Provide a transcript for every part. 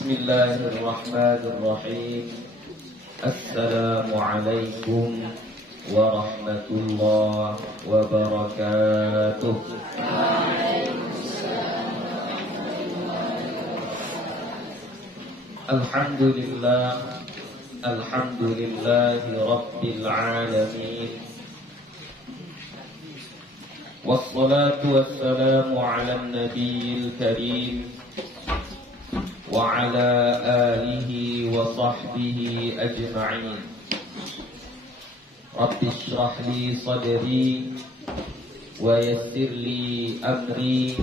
Bismillahirrahmanirrahim. Assalamualaikum warahmatullahi wabarakatuh. Alhamdulillah, alhamdulillahi rabbil alamin. Wassalatu wassalamu ala nabiyil karim wa ala alihi wa sahbihi ajma'in. Rabbi shrah li sadri wa yassir li amri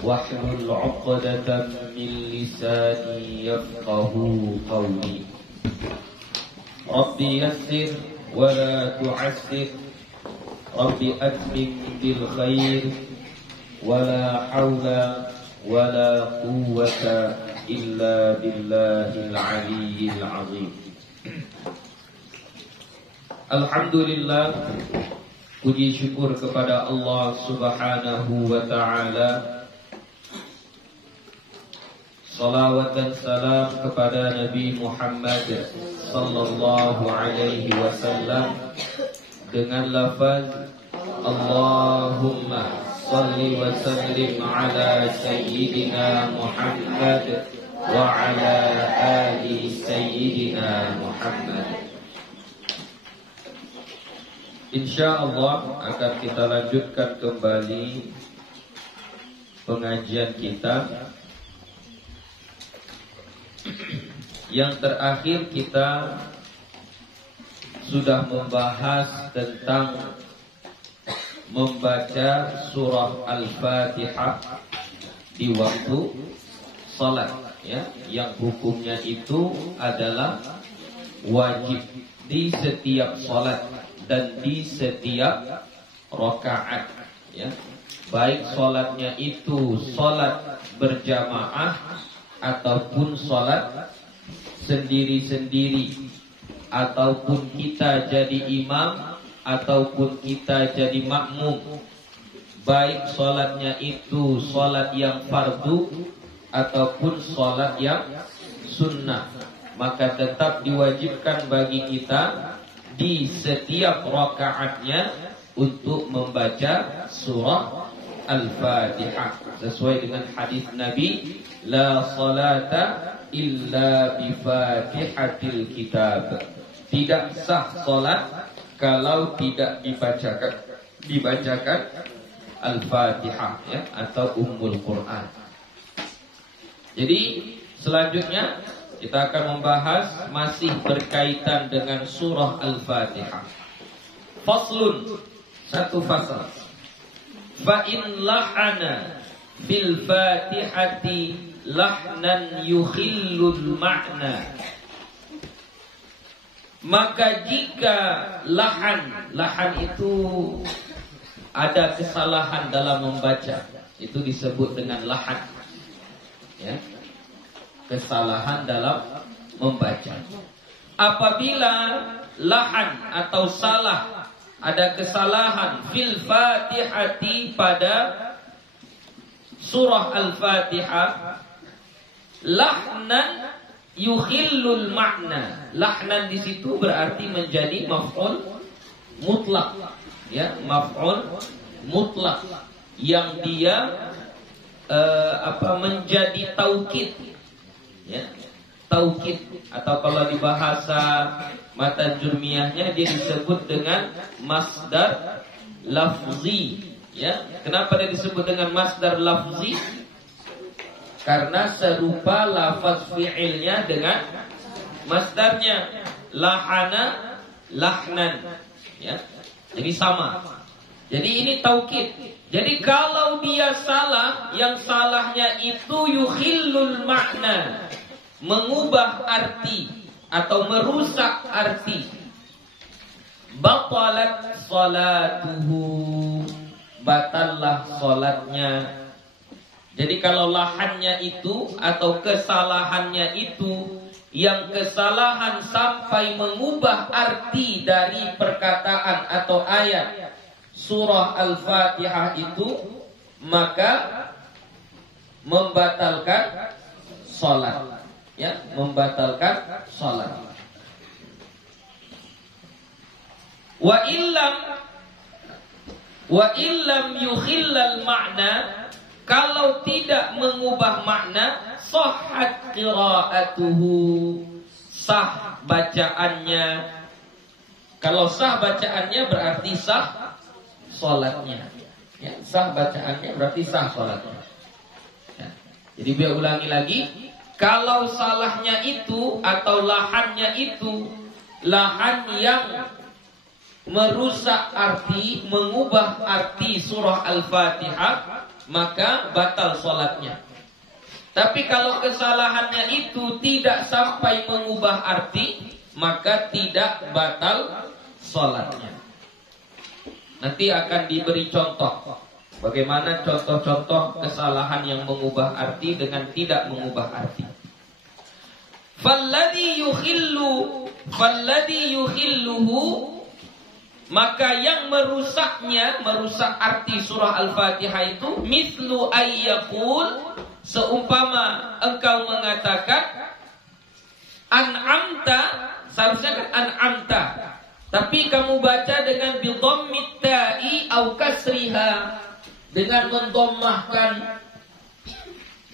wahlul 'uqdatam min lisani yafqahu qawli. Rabbi yassir wa la tu'assir, Rabbi atmim bil khair, wa la hawla wa la quwwata illa billahil aliyyil azim. Alhamdulillah, puji syukur kepada Allah Subhanahu wa ta'ala. Salawat dan salam kepada Nabi Muhammad sallallahu alaihi wasallam dengan lafaz Allahumma salli wa sallim ala sayyidina Muhammad wa ala ali sayyidina Muhammad. InsyaAllah akan kita lanjutkan kembali pengajian kita. Yang terakhir kita sudah membahas tentang membaca surah Al-Fatihah di waktu salat, ya, yang hukumnya itu adalah wajib di setiap salat dan di setiap rakaat, ya, baik salatnya itu salat berjamaah ataupun salat sendiri-sendiri, ataupun kita jadi imam ataupun kita jadi makmum, baik salatnya itu salat yang fardu ataupun salat yang sunnah, maka tetap diwajibkan bagi kita di setiap rakaatnya untuk membaca surah Al-Fatihah sesuai dengan hadis Nabi, la salata illa bi fatihatil kitab. Tidak sah salat kalau tidak dibacakan Al-Fatihah, ya, atau Ummul Quran. Jadi selanjutnya kita akan membahas masih berkaitan dengan surah Al-Fatihah. Faslun, satu fasal. Fa in lahana fil Fatihati lahnan yukhillul ma'na. Maka jika lahan itu ada kesalahan dalam membaca, itu disebut dengan lahan, ya, kesalahan dalam membaca. Apabila lahan atau salah, ada kesalahan fil Fatihati pada surah Al-Fatihah, lahnan yukhillul ma'na. Lahnan di situ berarti menjadi maf'ul mutlak, ya, maf'ul mutlak yang dia menjadi taukid, ya, taukid, atau kalau di bahasa matan jurmiyahnya dia disebut dengan masdar lafzi, ya. Kenapa dia disebut dengan masdar lafzi? Karena serupa lafaz fi'ilnya dengan masdarnya, lahana lahnan, ya. Jadi sama. Jadi ini taukid. Jadi kalau dia salah, yang salahnya itu yukhillul makna, mengubah arti atau merusak arti, batalat salatuhu, batallah salatnya. Jadi kalau lahannya itu atau kesalahannya itu, yang kesalahan sampai mengubah arti dari perkataan atau ayat surah Al-Fatihah itu, maka membatalkan salat. Ya, membatalkan salat. Wa illam yukhillal makna, kalau tidak mengubah makna, sahhat qira'atuhu, sah bacaannya. Kalau sah bacaannya berarti sah salatnya. Ya, sah bacaannya berarti sah salatnya. Ya. Jadi biar ulangi lagi, kalau salahnya itu atau lahannya itu lahan yang merusak arti, mengubah arti surah Al-Fatihah, maka batal salatnya. Tapi kalau kesalahannya itu tidak sampai mengubah arti, maka tidak batal salatnya. Nanti akan diberi contoh bagaimana contoh-contoh kesalahan yang mengubah arti dengan tidak mengubah arti. Falladhi yukhilluhu, maka yang merusaknya, merusak arti surah Al-Fatihah itu, mislu ayyaqul, seumpama engkau mengatakan an'amta, seharusnya kan an'amta, tapi kamu baca dengan bidhammit ta'i au kasriha, dengan mendommahkan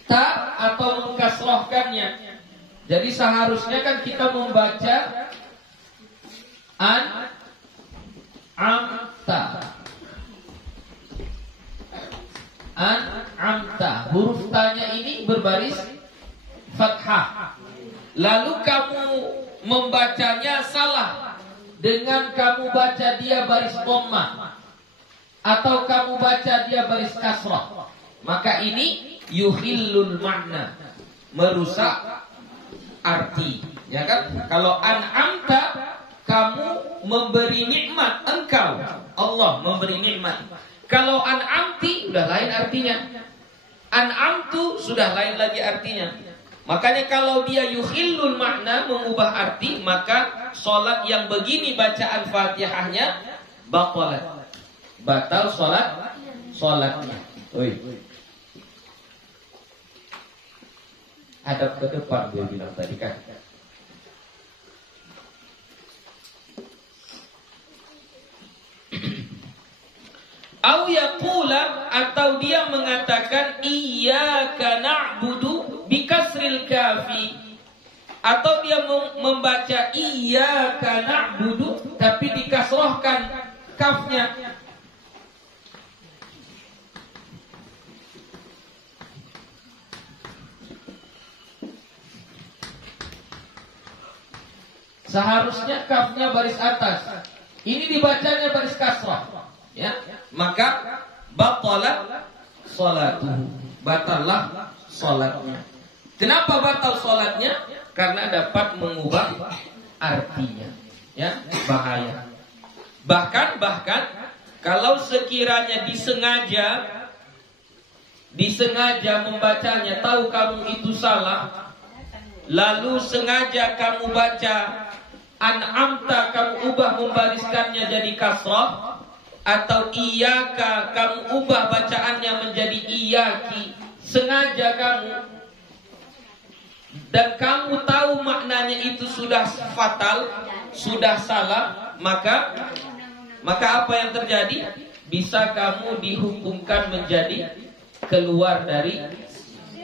ta atau mengkasrahkannya. Jadi seharusnya kan kita membaca an'amta, an'amta, huruf tanya ini berbaris fathah. Lalu kamu membacanya salah dengan kamu baca dia baris dhammah atau kamu baca dia baris kasrah, maka ini yukhillul makna, merusak arti, ya kan? Kalau an'amta, kamu memberi nikmat, engkau, Allah memberi nikmat. Kalau an'amti, sudah lain artinya. An'amtu, sudah lain lagi artinya. Makanya kalau dia yukhillul makna, mengubah arti, maka sholat yang begini bacaan Fatihahnya batalat, batal sholatnya. Hadap ke depan, dia bilang tadi kan. Au yaqula, atau dia mengatakan iyyaka na'budu bikasril kafi, atau dia membaca iyyaka na'budu tapi dikasrohkan kafnya. Seharusnya kafnya baris atas, ini dibacanya baris kasrah, ya, maka batalat salatuhu, batallah salatnya. Kenapa batal salatnya? Karena dapat mengubah artinya, ya, bahaya. Bahkan kalau sekiranya disengaja membacanya, tahu kamu itu salah, lalu sengaja kamu baca an'amta, kamu ubah membariskannya jadi kasrah, atau iyyaka kamu ubah bacaannya menjadi iyyaki, sengaja kamu, dan kamu tahu maknanya itu sudah fatal, sudah salah, maka apa yang terjadi? Bisa kamu dihukumkan menjadi keluar dari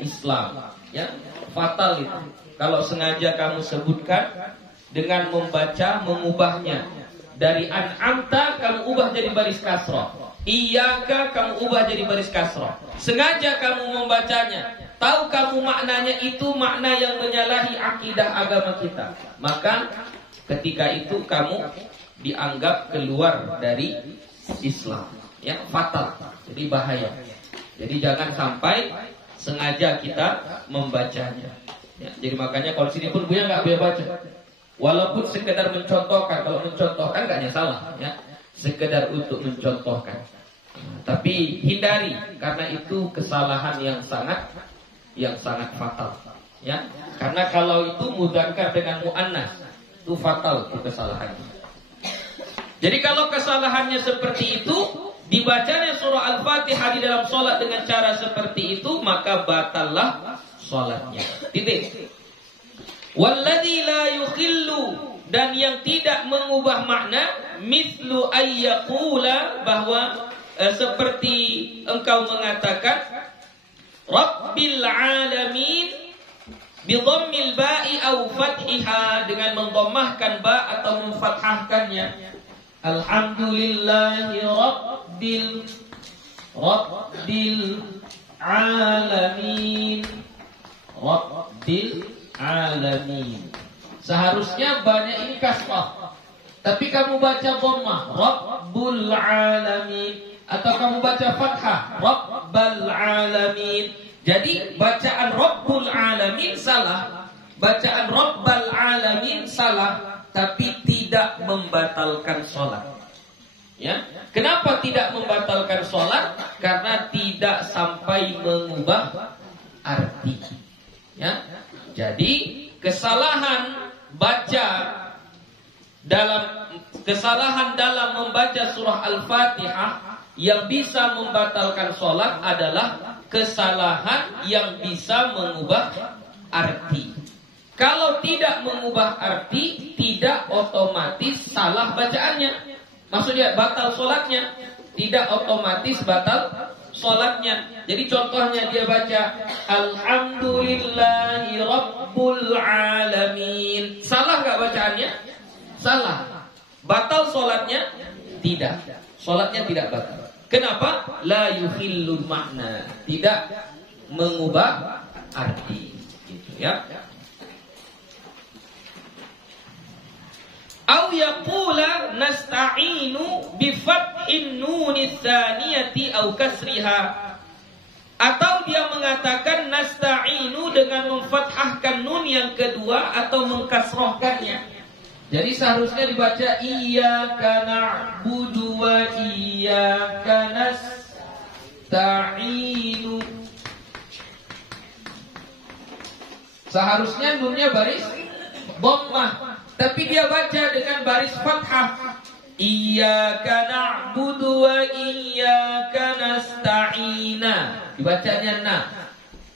Islam, ya, fatal itu. Kalau sengaja kamu sebutkan dengan membaca, mengubahnya dari an'amta kamu ubah jadi baris kasrah, iyyaka kamu ubah jadi baris kasrah, sengaja kamu membacanya, tahu kamu maknanya itu makna yang menyalahi akidah agama kita, maka ketika itu kamu dianggap keluar dari Islam, ya, fatal, jadi bahaya. Jadi jangan sampai sengaja kita membacanya, ya. Jadi makanya kalau sini pun Buya nggak Buya baca, walaupun sekedar mencontohkan. Kalau mencontohkan nggak salah, ya, sekedar untuk mencontohkan. Tapi hindari, karena itu kesalahan yang sangat fatal, ya. Karena kalau itu mudzakkar dengan muannas, itu fatal itu kesalahannya. Jadi kalau kesalahannya seperti itu, dibacanya surah Al-Fatihah di dalam sholat dengan cara seperti itu, maka batallah sholatnya. Titik. Walladzi la yukhillu, dan yang tidak mengubah makna, mithlu ayyaqula, bahwa seperti engkau mengatakan Rabbil alamin bidhammil ba'i au fathiha, dengan mendhammahkan ba atau memfathahkannya. Alhamdulillahi rabbil alamin. Rabbil alamin. Seharusnya banyak ini kasrah, tapi kamu baca dhammah Rabbul alamin, atau kamu baca fathah Rabbal alamin. Jadi bacaan Rabbul alamin salah, bacaan Rabbal alamin salah, tapi tidak membatalkan sholat. Ya, kenapa tidak membatalkan sholat? Karena tidak sampai mengubah arti. Ya, jadi kesalahan dalam membaca surah Al-Fatihah yang bisa membatalkan sholat adalah kesalahan yang bisa mengubah arti. Kalau tidak mengubah arti, tidak otomatis salah bacaannya. Maksudnya batal sholatnya, tidak otomatis batal sholatnya. Jadi contohnya dia baca Alhamdulillahi Rabbul Alamin, salah gak bacaannya? Salah. Batal sholatnya? Tidak. Sholatnya tidak batal. Kenapa? La yukhillul makna, tidak mengubah arti. Gitu ya. Au yaqula nasta'inu bi fathin nun tsaniyati au kasriha, atau dia mengatakan nasta'inu dengan memfathahkan nun yang kedua atau mengkasrohkannya. Jadi seharusnya dibaca iyyaka na'budu wa iyyaka nasta'inu. Seharusnya nunnya baris dhammah, tapi dia baca dengan baris fathah. Iyyaka na'budu wa iyyaka nasta'ina. Dibacanya na.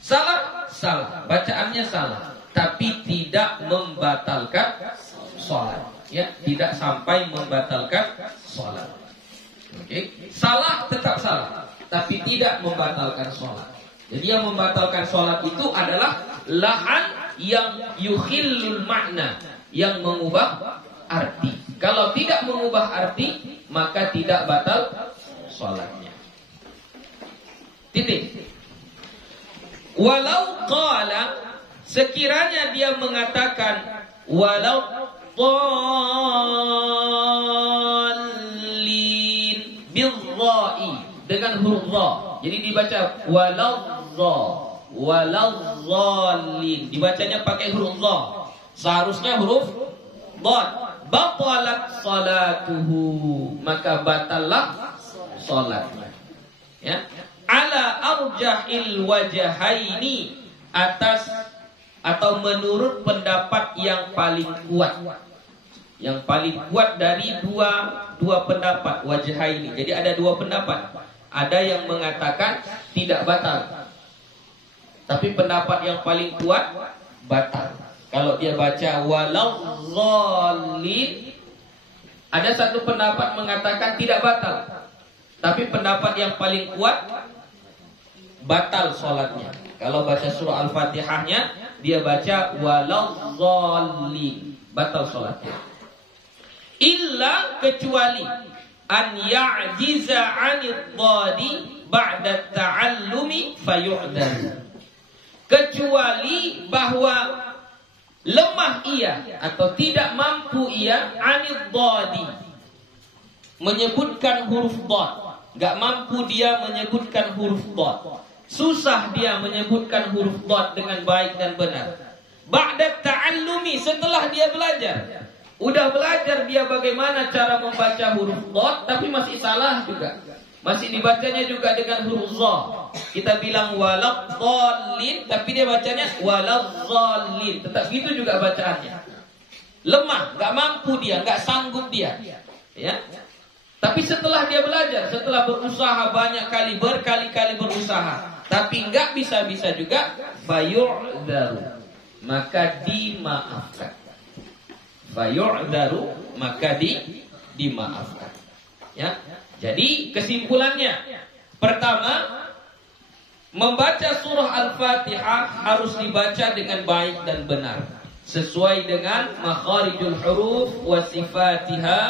Salah? Salah. Bacaannya salah. Tapi tidak membatalkan sholat. Ya, tidak sampai membatalkan sholat. Oke. Salah tetap salah, tapi tidak membatalkan sholat. Jadi yang membatalkan sholat itu adalah lahan yang yukhillul makna, yang mengubah arti. Kalau tidak mengubah arti, maka tidak batal sholatnya. Titik. Walau qala, sekiranya dia mengatakan walau dhalin bil-dha'i, dengan huruf dha. Jadi dibaca walau dhalin, dibacanya pakai huruf dha. Seharusnya huruf dhad. Batalat salatuhu, maka batallah salatnya. Ya. Ala arjahil wajhaini, atas atau menurut pendapat yang paling kuat. Yang paling kuat dari dua pendapat wajhaini. Jadi ada dua pendapat. Ada yang mengatakan tidak batal, tapi pendapat yang paling kuat batal. Kalau dia baca walau dhalin, ada satu pendapat mengatakan tidak batal, tapi pendapat yang paling kuat batal sholatnya. Kalau baca surah Al-Fatihahnya, dia baca walau dhalin, batal sholatnya. Illa, kecuali an ya'jiza 'anid dhadi ba'da ta'allumi fayu'dan. Kecuali bahwa lemah ia atau tidak mampu ia anid dhadi, menyebutkan huruf dhad, enggak mampu dia menyebutkan huruf dhad, susah dia menyebutkan huruf dhad dengan baik dan benar. Ba'da ta'allumi, setelah dia belajar, udah belajar dia bagaimana cara membaca huruf dhad, tapi masih salah juga, masih dibacanya juga dengan huruf dha. Kita bilang waladhdallin, tapi dia bacanya waladhdallin. Tetap gitu juga bacaannya. Lemah, enggak mampu dia, enggak sanggup dia. Ya. Tapi setelah dia belajar, setelah berusaha banyak kali, berkali-kali berusaha, tapi nggak bisa-bisa juga, fayu'dzaru, maka dimaafkan. Fayu'dzaru, maka dimaafkan. Ya. Jadi kesimpulannya, pertama, membaca surah Al-Fatihah harus dibaca dengan baik dan benar, sesuai dengan makharijul huruf wa sifatiha,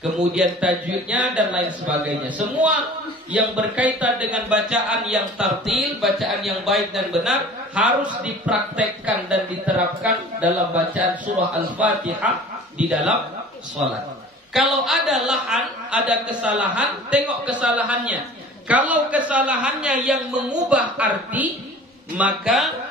kemudian tajwidnya dan lain sebagainya. Semua yang berkaitan dengan bacaan yang tartil, bacaan yang baik dan benar, harus dipraktekkan dan diterapkan dalam bacaan surah Al-Fatihah di dalam sholat. Kalau ada lahan, ada kesalahan, tengok kesalahannya. Kalau kesalahannya yang mengubah arti, maka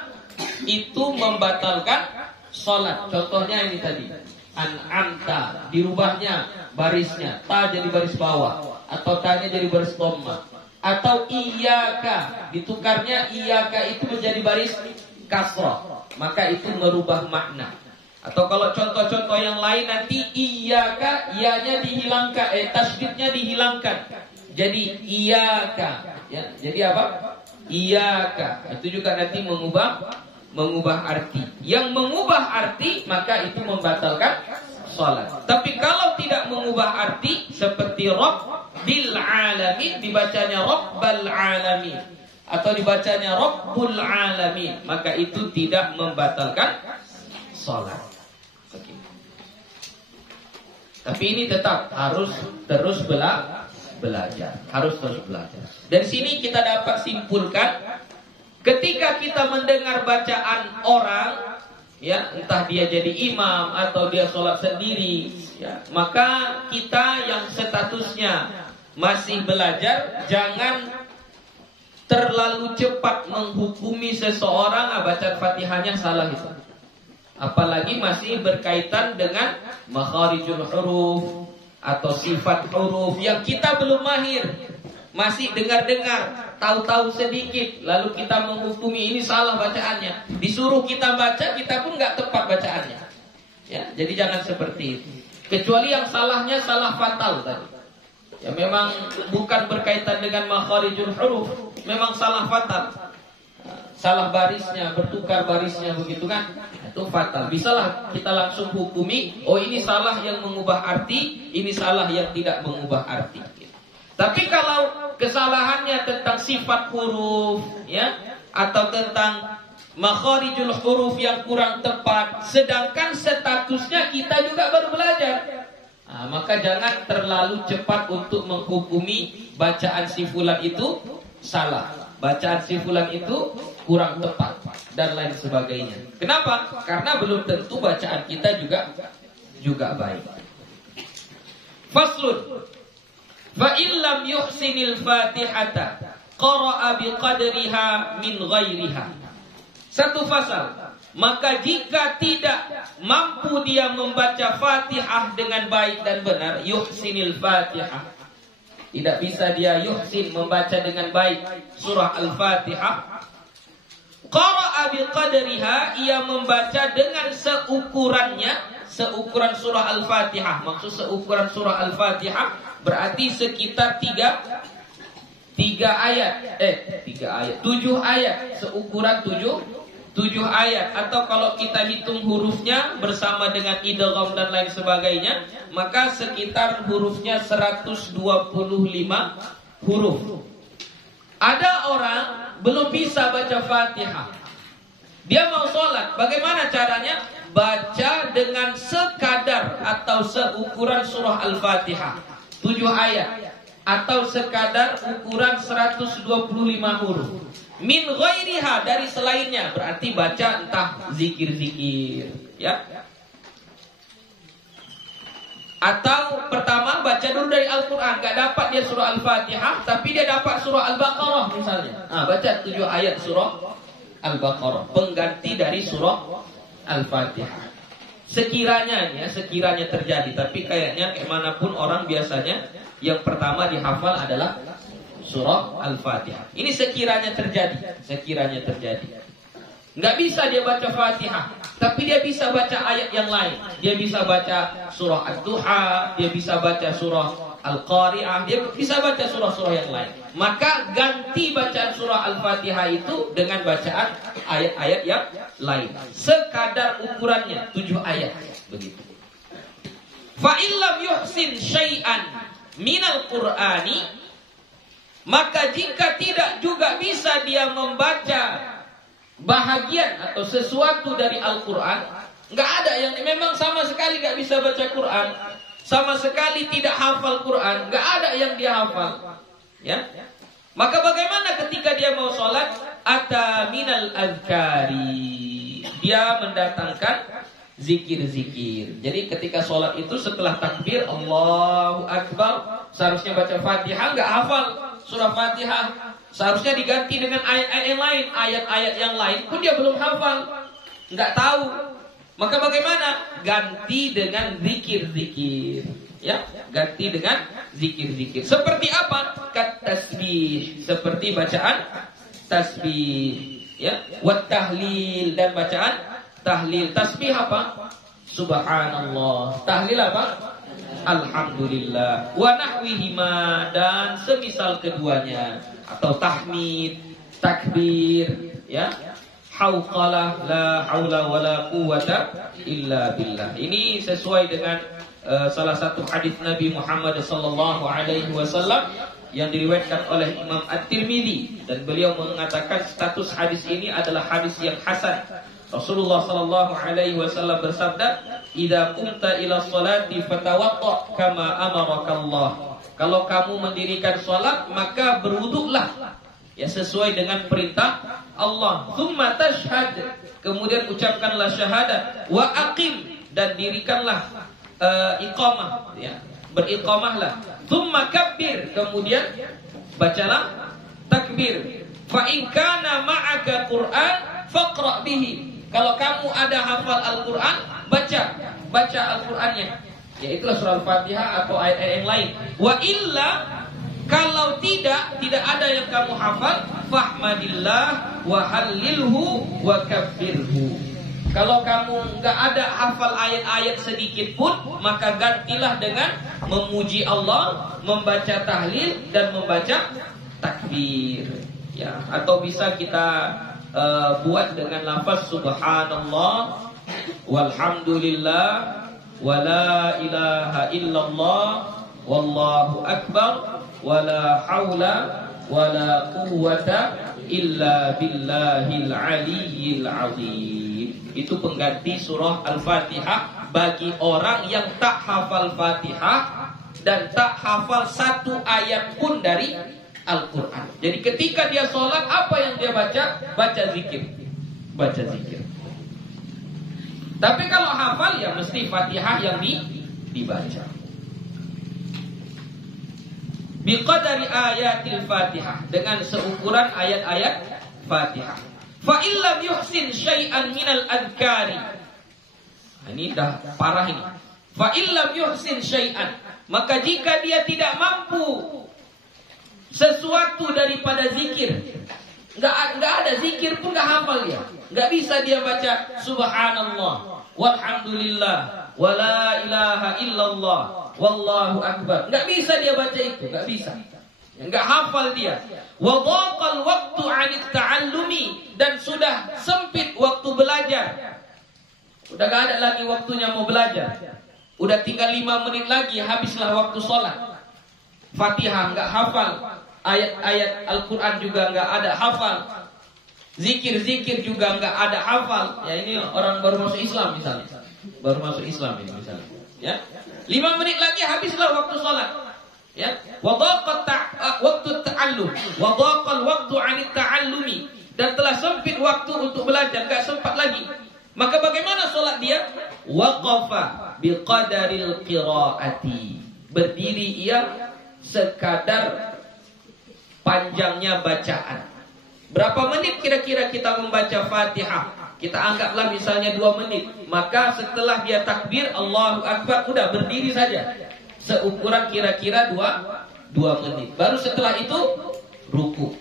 itu membatalkan sholat. Contohnya ini tadi, an'amta, dirubahnya barisnya, ta jadi baris bawah, atau ta-nya jadi baris dhamma, atau iyyaka, ditukarnya iyyaka itu menjadi baris kasrah, maka itu merubah makna. Atau kalau contoh-contoh yang lain nanti iyyaka, ya-nya dihilangkan, tasydidnya dihilangkan, jadi iyyaka, ya, jadi apa? Iyyaka, itu juga nanti mengubah arti. Yang mengubah arti maka itu membatalkan salat. Tapi kalau tidak mengubah arti, seperti Rabbil alamin, dibacanya Rabbal alamin, atau dibacanya Rabbul alamin, maka itu tidak membatalkan salat. Tapi ini tetap harus terus belajar, harus terus belajar. Dan sini kita dapat simpulkan, ketika kita mendengar bacaan orang, ya, entah dia jadi imam atau dia sholat sendiri, ya, maka kita yang statusnya masih belajar, jangan terlalu cepat menghukumi seseorang bacaan Fatihahnya salah itu. Apalagi masih berkaitan dengan makharijul huruf atau sifat huruf yang kita belum mahir, masih dengar-dengar, tahu-tahu sedikit, lalu kita menghukumi ini salah bacaannya. Disuruh kita baca, kita pun nggak tepat bacaannya. Ya, jadi jangan seperti itu. Kecuali yang salahnya salah fatal tadi. Ya, memang bukan berkaitan dengan makharijul huruf, memang salah fatal. Salah barisnya, bertukar barisnya begitu kan? Itu fatal. Bisalah kita langsung hukumi, oh ini salah yang mengubah arti, ini salah yang tidak mengubah arti. Tapi kalau kesalahannya tentang sifat huruf, ya, atau tentang makharijul huruf yang kurang tepat, sedangkan statusnya kita juga baru belajar, maka jangan terlalu cepat untuk menghukumi bacaan si fulan itu salah, bacaan si fulan itu kurang tepat dan lain sebagainya. Kenapa? Karena belum tentu bacaan kita juga baik. Faslun. Fa illam yuhsinil Fatihata qara'a biqadriha min ghairiha. Satu fasal. Maka jika tidak mampu dia membaca Fatihah dengan baik dan benar, yuhsinil Fatihah, tidak bisa dia yuhsin membaca dengan baik surah Al-Fatihah, qara'a biqadriha, ia membaca dengan seukurannya, seukuran surah Al-Fatihah. Maksud seukuran surah Al-Fatihah berarti sekitar 7 ayat, seukuran 7 ayat. Atau kalau kita hitung hurufnya bersama dengan idgham dan lain sebagainya, maka sekitar hurufnya 125 huruf. Ada orang belum bisa baca Fatihah, dia mau sholat, bagaimana caranya? Baca dengan sekadar atau seukuran surah Al-Fatihah 7 ayat, atau sekadar ukuran 125 huruf. Min ghairiha, dari selainnya, berarti baca entah zikir-zikir, ya. Atau pertama baca dulu dari Al-Quran, gak dapat dia surah Al-Fatihah, tapi dia dapat surah Al-Baqarah misalnya. Baca 7 ayat surah Al-Baqarah, pengganti dari surah Al-Fatihah. Sekiranya terjadi, tapi kayaknya kemanapun orang biasanya yang pertama dihafal adalah surah Al-Fatihah. Ini sekiranya terjadi. Nggak bisa dia baca Fatihah, tapi dia bisa baca ayat yang lain. Dia bisa baca surah Ad-Duha, dia bisa baca surah Al-Qari'ah, dia bisa baca surah-surah yang lain. Maka ganti bacaan surah Al-Fatihah itu dengan bacaan ayat-ayat yang lain. Sekadar ukurannya 7 ayat. Begitu. Fa illam yuhsin syai'an minal Qur'ani, maka jika tidak juga bisa dia membaca bahagian atau sesuatu dari Al-Quran, nggak ada yang memang sama sekali nggak bisa baca Quran, sama sekali tidak hafal Quran, nggak ada yang dia hafal, ya. Maka bagaimana ketika dia mau sholat? Ata minal azkari, dia mendatangkan zikir-zikir. Jadi ketika sholat itu setelah takbir Allahu Akbar, seharusnya baca Fatihah, nggak hafal surah Fatihah, seharusnya diganti dengan ayat-ayat yang lain. Ayat-ayat yang lain pun dia belum hafal, nggak tahu. Maka bagaimana? Ganti dengan zikir-zikir, ya, ganti dengan zikir-zikir. Seperti apa? Kat tasbih, seperti bacaan tasbih, ya, wat tahlil, dan bacaan tahlil. Tasbih apa? Subhanallah. Tahlil apa? Alhamdulillah. Wa nahwihima, dan semisal keduanya. Atau tahmid, takbir, ya, hauqalah, la haula wala quwata illa billah. Ini sesuai dengan salah satu hadis Nabi Muhammad sallallahu alaihi wasallam yang diriwayatkan oleh Imam At-Tirmidzi, dan beliau mengatakan status hadis ini adalah hadis yang hasan. Rasulullah sallallahu alaihi wasallam bersabda, "Idza qumta ila sholati fatawadda kama amarakallah." Kalau kamu mendirikan salat, maka berwuduklah, ya, sesuai dengan perintah Allah. Tsumma tashhad, kemudian ucapkanlah syahadat. Wa aqim, dan dirikanlah iqamah, ya, beriqamahlah. Tsumma kabbir, kemudian bacalah takbir. Fa in kana ma'aka Qur'an faqra bihi. Kalau kamu ada hafal Al-Quran, baca Al-Qurannya, ya, itulah surah Al-Fatihah atau ayat-ayat yang lain. Wa illa, kalau tidak ada yang kamu hafal, fahmadillah wa hallilhu wa kabbirhu. Kalau kamu nggak ada hafal ayat-ayat sedikit pun, maka gantilah dengan memuji Allah, membaca tahlil, dan membaca takbir, ya. Atau bisa kita buat dengan lafaz subhanallah walhamdulillah wala ilaha illallah wallahu akbar wala haula wala quwwata illa billahil aliyyil azim. Itu pengganti surah Al-Fatihah bagi orang yang tak hafal Fatihah dan tak hafal satu ayat pun dari Al-Quran. Jadi ketika dia sholat, apa yang dia baca? Baca zikir. Baca zikir. Tapi kalau hafal, ya mesti Fatihah yang dibaca. Biqadari ayatil Fatihah, dengan seukuran ayat-ayat Fatihah. Fa illam yuhsin syai'an minal adhkari. Ini dah parah ini. Fa illam yuhsin syai'an, maka jika dia tidak mampu sesuatu daripada zikir, nggak ada zikir pun nggak hafal dia, nggak bisa dia baca subhanallah walhamdulillah wala ilaha illallah wallahu akbar, nggak bisa dia baca itu, nggak bisa, nggak hafal dia. Wa dhaqal waqtu 'anit ta'allumi, dan sudah sempit waktu belajar, udah nggak ada lagi waktunya mau belajar, udah tinggal 5 menit lagi habislah waktu sholat. Fatihah nggak hafal, ayat-ayat Al-Quran juga nggak ada hafal, zikir-zikir juga nggak ada hafal. Ya, ini orang baru masuk Islam misalnya, baru masuk Islam ini misalnya, ya, 5 menit lagi habislah waktu sholat, ya. Wadaqat waktu ta'allum, wadaqal waktu 'anit ta'allumi, dan telah sempit waktu untuk belajar, nggak sempat lagi. Maka bagaimana sholat dia? Waqafa biqadaril qiraati, berdiri ia sekadar panjangnya bacaan. Berapa menit kira-kira kita membaca Fatihah? Kita anggaplah misalnya 2 menit. Maka setelah dia takbir Allahu Akbar, udah berdiri saja seukuran kira-kira 2 menit. Baru setelah itu ruku,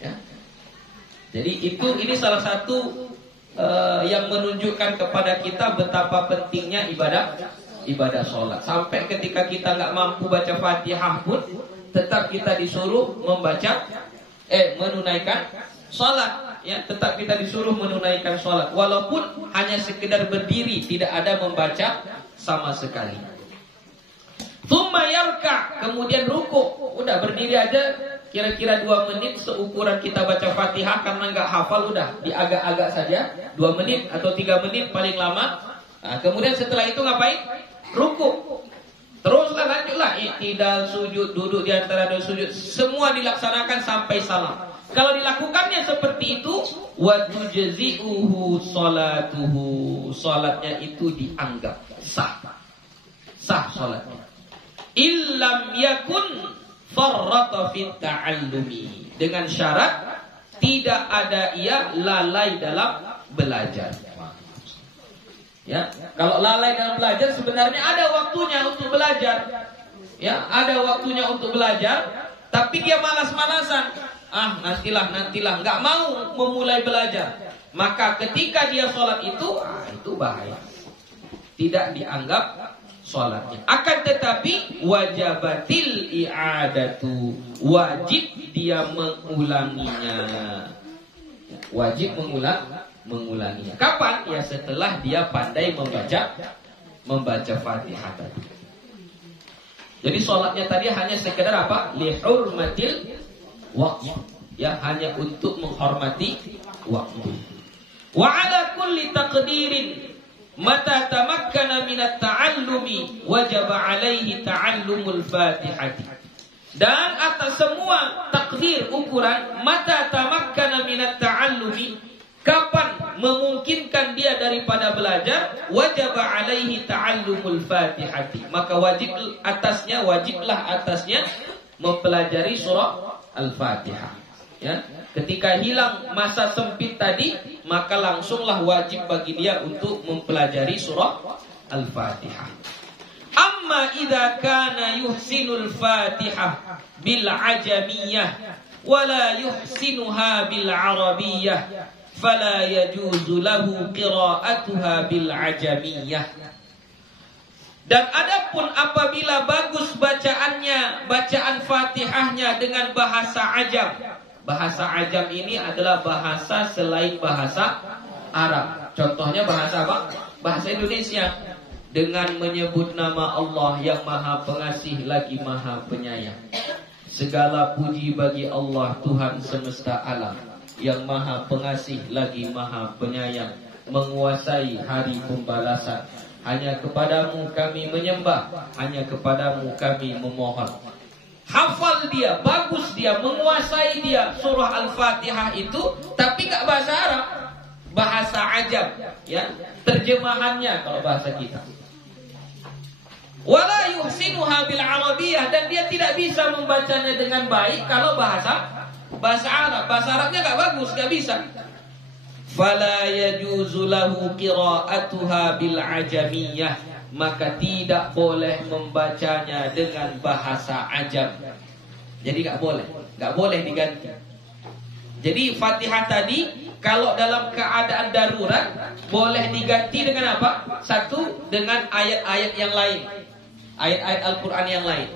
ya. Jadi ini salah satu yang menunjukkan kepada kita betapa pentingnya ibadah ibadah sholat. Sampai ketika kita nggak mampu baca Fatihah pun, tetap kita disuruh menunaikan sholat. Ya, tetap kita disuruh menunaikan sholat, walaupun hanya sekedar berdiri, tidak ada membaca sama sekali. Tsumma yarka, kemudian ruku. Udah berdiri aja kira-kira 2 menit, seukuran kita baca Fatihah. Karena nggak hafal, udah diagak-agak saja 2 menit atau 3 menit paling lama. Nah, kemudian setelah itu ngapain? Ruku. Teruslah lanjutlah i'tidal, sujud, duduk di antara 2 sujud, semua dilaksanakan sampai salam. Kalau dilakukannya seperti itu, wa tujzi'uhu salatuhu, salatnya itu dianggap sah. Sah salatnya. Illam yakun farrata fit ta'allumi, dengan syarat tidak ada ia lalai dalam belajar. Ya, kalau lalai dalam belajar sebenarnya ada waktunya untuk belajar. Ya, ada waktunya untuk belajar, tapi dia malas-malasan. Nantilah, nggak mau memulai belajar. Maka ketika dia sholat itu bahaya. Tidak dianggap sholatnya. Akan tetapi wajabatil i'adatu, wajib dia mengulanginya. Wajib mengulanginya. Kapan? Ya setelah dia pandai membaca Fatihah tadi. Jadi sholatnya tadi hanya sekedar apa? Lihurmatil waktu. Ya, hanya untuk menghormati waktu. Wa ala kulli taqdirin mata tamakkana minat ta'allumi wajaba alaihi ta'allumul Fatihati. Dan atas semua takdir ukuran mata tamakkana minat ta'allumi, kapan memungkinkan dia daripada belajar, wajaba alaihi ta'allumul Fatihati, maka wajiblah atasnya mempelajari surah Al-Fatihah. Ya, ketika hilang masa sempit tadi, maka langsunglah wajib bagi dia untuk mempelajari surah Al-Fatihah. Amma idza kana yuhsinul Fatihah bil ajamiyah wa la yuhsinuha bil arabiyyah fala yajuzu lahu qira'atuha bil ajamiyah. Dan adapun apabila bagus bacaannya, bacaan Fatihahnya dengan bahasa ajam. Bahasa ajam ini adalah bahasa selain bahasa Arab. Contohnya bahasa apa? Bahasa Indonesia. Dengan menyebut nama Allah yang Maha Pengasih lagi Maha Penyayang. Segala puji bagi Allah Tuhan semesta alam, yang Maha Pengasih lagi Maha Penyayang, menguasai hari pembalasan. Hanya kepadamu kami menyembah, hanya kepadamu kami memohon. Hafal dia, bagus dia, menguasai dia surah Al-Fatihah itu, tapi gak bahasa Arab, bahasa ajam, ya, terjemahannya kalau bahasa kita. Wala yuhsinuha bil arabiyyah, dan dia tidak bisa membacanya dengan baik kalau bahasa Arab. Bahasa Arabnya gak bagus, gak bisa. Fala yajuzu lahu qira'atuha bil ajamiyah, maka tidak boleh membacanya dengan bahasa ajam. Jadi gak boleh diganti. Jadi Fatihah tadi kalau dalam keadaan darurat boleh diganti dengan apa? Satu, dengan ayat-ayat yang lain, ayat-ayat Al-Quran yang lain.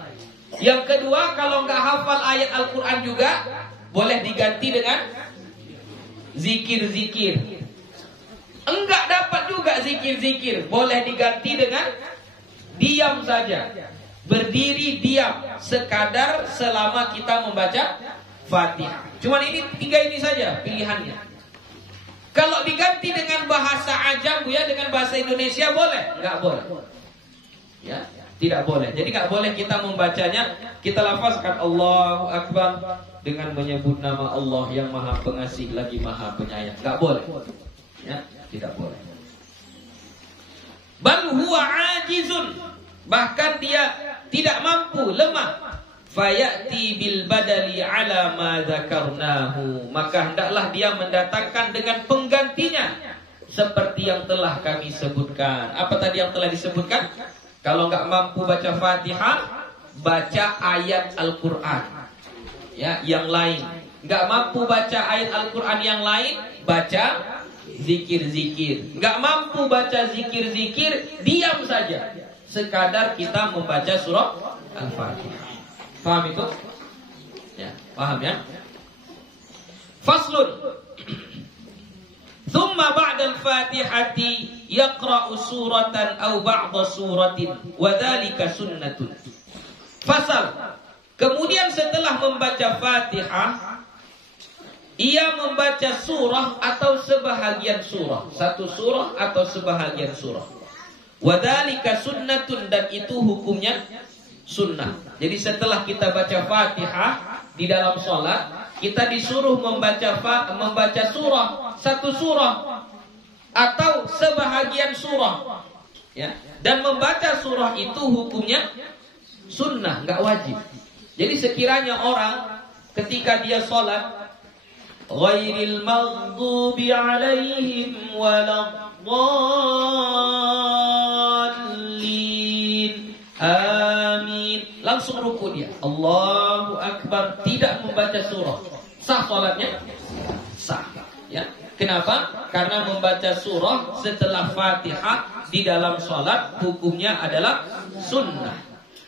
Yang kedua, kalau nggak hafal ayat Al-Quran juga boleh diganti dengan zikir-zikir. Enggak dapat juga zikir-zikir, boleh diganti dengan diam saja. Berdiri diam sekadar selama kita membaca Fatihah. Cuman ini 3 ini saja pilihannya. Kalau diganti dengan bahasa ajam, ya, dengan bahasa Indonesia boleh? Enggak boleh. Ya, tidak boleh. Jadi enggak boleh kita membacanya, kita lafazkan Allahu Akbar dengan menyebut nama Allah yang Maha Pengasih lagi Maha Penyayang. Enggak boleh. Ya, tidak boleh. Bal huwa ajizun, bahkan dia tidak mampu, lemah. Fayati bil badali ala ma dzakarnahu, maka hendaklah dia mendatangkan dengan penggantinya seperti yang telah kami sebutkan. Apa tadi yang telah disebutkan? Kalau enggak mampu baca Fatihah, baca ayat Al-Quran, ya, yang lain. Enggak mampu baca ayat Al-Quran yang lain, baca zikir-zikir. Enggak mampu baca zikir-zikir, diam saja sekadar kita membaca surah Al-Fatihah. Paham itu? Ya, paham ya? Faslun. Thumma ba'da al-Fatihati yaqra'u suratan aw ba'da suratin wa dzalika sunnatun. Fasal. Kemudian setelah membaca Fatihah, ia membaca surah atau sebahagian surah, satu surah atau sebahagian surah. Wa dzalika sunnatun, dan itu hukumnya sunnah. Jadi setelah kita baca Fatihah di dalam sholat, kita disuruh membaca surah, satu surah atau sebahagian surah, ya. Dan membaca surah itu hukumnya sunnah, nggak wajib. Jadi sekiranya orang ketika dia sholat, ghairil maghdubi alaihim waladdallin, amin, langsung ruku dia, Allahu Akbar, tidak membaca surah, sah sholatnya? Sah, ya. Kenapa? Karena membaca surah setelah Fatihah di dalam sholat hukumnya adalah sunnah.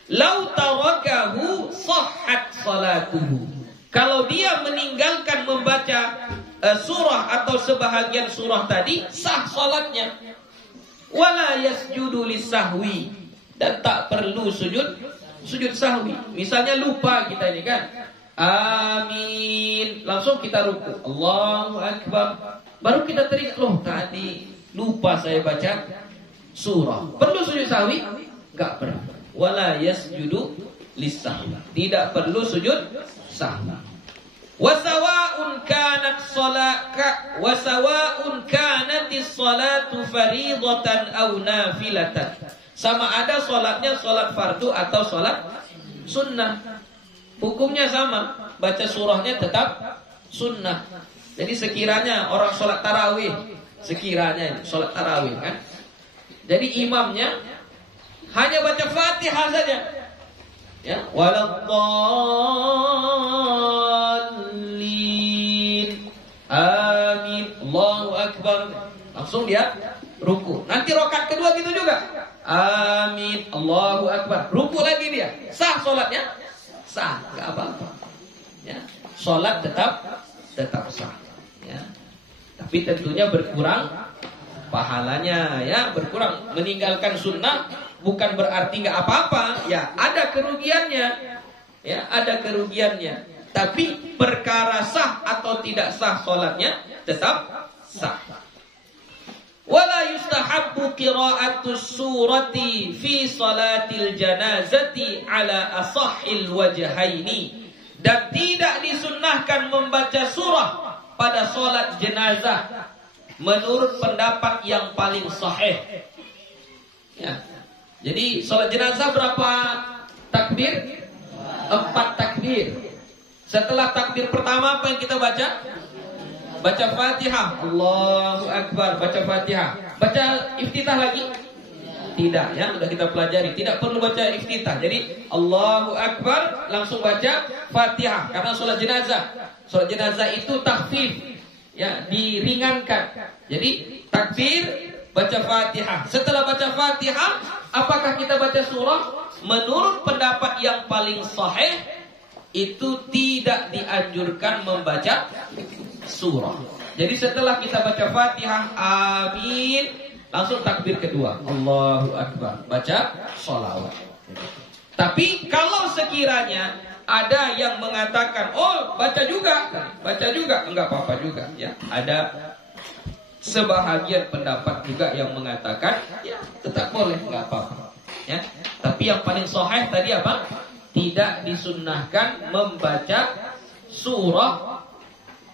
Lau tarakahu sahhat salatuhu. Kalau dia meninggalkan membaca surah atau sebahagian surah tadi, sah salatnya. Wala yasjudu lisahwi, dan tak perlu sujud sahwi. Misalnya lupa kita ini kan, amin, langsung kita ruku, Allahu Akbar, baru kita teringat, loh tadi lupa saya baca surah. Perlu sujud sahwi? Enggak perlu. Wala yasjudu lisahwi, tidak perlu sujud sahwi. Wasawa'un kanatis salatu faridatan aw nafilatan. Sama ada salatnya salat fardu atau salat sunnah. Hukumnya sama, baca surahnya tetap sunnah. Jadi sekiranya orang salat tarawih, sekiranya salat tarawih kan, jadi imamnya hanya baca Fatihah saja, ya, waladdallin, amin, Allahu Akbar, langsung dia ruku. Nanti rakaat kedua gitu juga, amin, Allahu Akbar, ruku lagi dia. Sah sholatnya? Sah, nggak apa-apa, ya. Sholat tetap sah, ya. Tapi tentunya berkurang pahalanya, ya, berkurang. Meninggalkan sunnah bukan berarti nggak apa-apa, ya, ada kerugiannya, ya, ada kerugiannya. Tapi perkara sah atau tidak sah sholatnya tetap sah. Wala yustahabbu qira'atus surati fi salatil janazati ala asahhil wajhaini, dan tidak disunnahkan membaca surah pada sholat jenazah menurut pendapat yang paling sahih, ya. Jadi sholat jenazah berapa takbir? 4 takbir. Setelah takbir pertama apa yang kita baca? Baca Fatihah, Allahu Akbar, baca Fatihah. Baca iftitah lagi? Tidak, ya, sudah kita pelajari. Tidak perlu baca iftitah. Jadi Allahu Akbar langsung baca Fatihah. Karena sholat jenazah, sholat jenazah itu takhfif, ya, diringankan. Jadi takbir, baca Fatihah. Setelah baca Fatihah, apakah kita baca surah? Menurut pendapat yang paling sahih, itu tidak dianjurkan membaca surah. Jadi setelah kita baca Fatihah, amin, langsung takbir kedua, Allahu Akbar, baca sholawat. Tapi kalau sekiranya ada yang mengatakan, oh baca juga, enggak apa-apa juga, ya. Ada sebahagian pendapat juga yang mengatakan, ya, tetap boleh, enggak apa-apa, ya. Tapi yang paling sahih tadi apa? Tidak disunnahkan membaca surah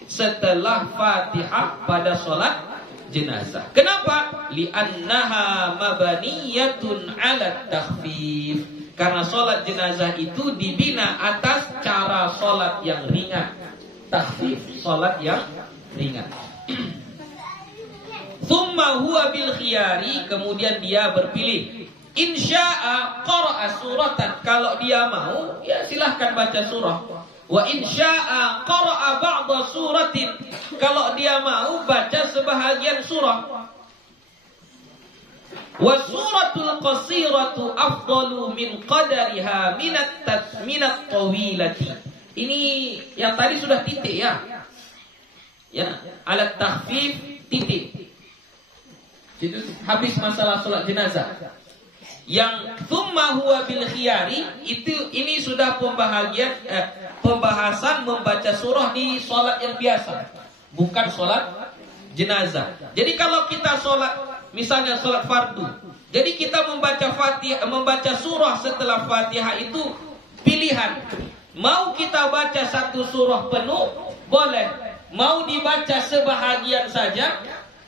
setelah Fatihah pada sholat jenazah. Kenapa? Li'annaha mabaniyatun 'ala takhfif. Karena sholat jenazah itu dibina atas cara sholat yang ringan. Takhfif, sholat yang ringan. Tsumma huwa bil khiyari, kemudian dia berpilih. Insya'a qara'a suratan, kalau dia mau, ya silahkan baca surah. Wa insya'a qara'a ba'da suratin, kalau dia mau baca sebahagian surah. Wasuratul qasiratu afdalu min qadariha minat tawilati. Ini yang tadi sudah titik ya. Ya, alat takhfif titik. Itu habis masalah salat jenazah. Yang tsumma huwa bil khiyari, ini sudah pembahasan membaca surah di salat yang biasa, bukan salat jenazah. Jadi kalau kita salat, misalnya salat fardu, jadi kita membaca surah setelah Fatihah itu pilihan. Mau kita baca satu surah penuh, boleh. Mau dibaca sebahagian saja,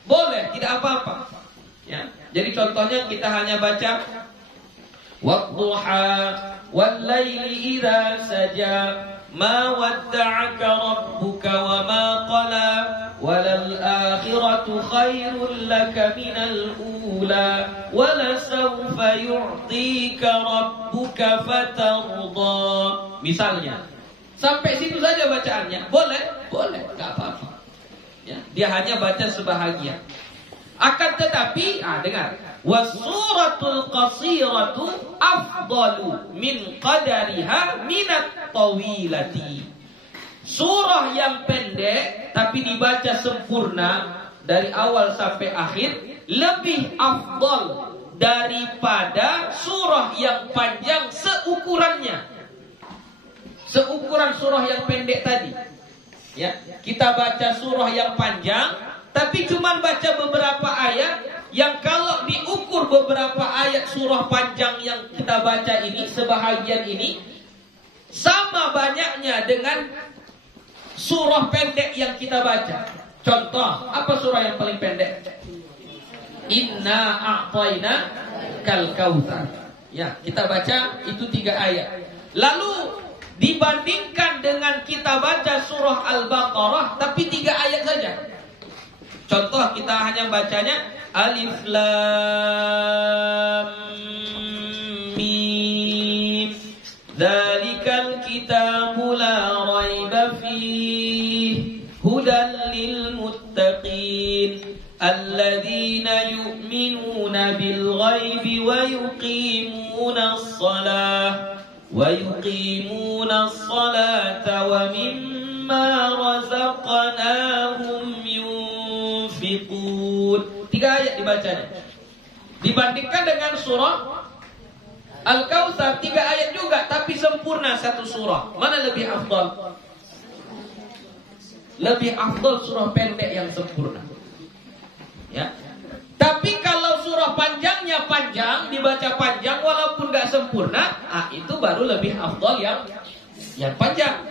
boleh, tidak apa-apa. Ya. Jadi contohnya kita hanya baca wadduha wal laili idza saja ma wadda'aka rabbuka wa ma qala walal akhiratu khairul laka minal ula wala sawfa yu'tika rabbuka fatarda. Misalnya sampai situ saja bacaannya, boleh, enggak apa-apa. Ya, dia hanya baca sebahagian. Akan tetapi, dengar, wasuratul qasiratu afdalu min qadariha minat tawilati. Surah yang pendek tapi dibaca sempurna dari awal sampai akhir lebih afdal daripada surah yang panjang seukurannya. Seukuran surah yang pendek tadi. Ya, kita baca surah yang panjang tapi cuma baca beberapa ayat, yang kalau diukur beberapa ayat surah panjang yang kita baca ini, sebahagian ini, sama banyaknya dengan surah pendek yang kita baca. Contoh, apa surah yang paling pendek? Inna a'tayna kal kautsar. Ya, kita baca itu 3 ayat. Lalu dibandingkan dengan kita baca surah Al-Baqarah tapi 3 ayat saja. Contoh, kita hanya bacanya Alif Lam Mim Dzalikal kitabu la raiba fihi hudan lil muttaqin alladzina yu'minuna bil ghaibi wa yuqimuna as-salata wa mimma razaqnahum 3 ayat dibacanya. Dibandingkan dengan surah Al-Kautsar 3 ayat juga tapi sempurna satu surah. Mana lebih afdal? Lebih afdal surah pendek yang sempurna. Ya. Tapi kalau surah panjangnya panjang, dibaca panjang walaupun enggak sempurna, itu baru lebih afdal yang panjang.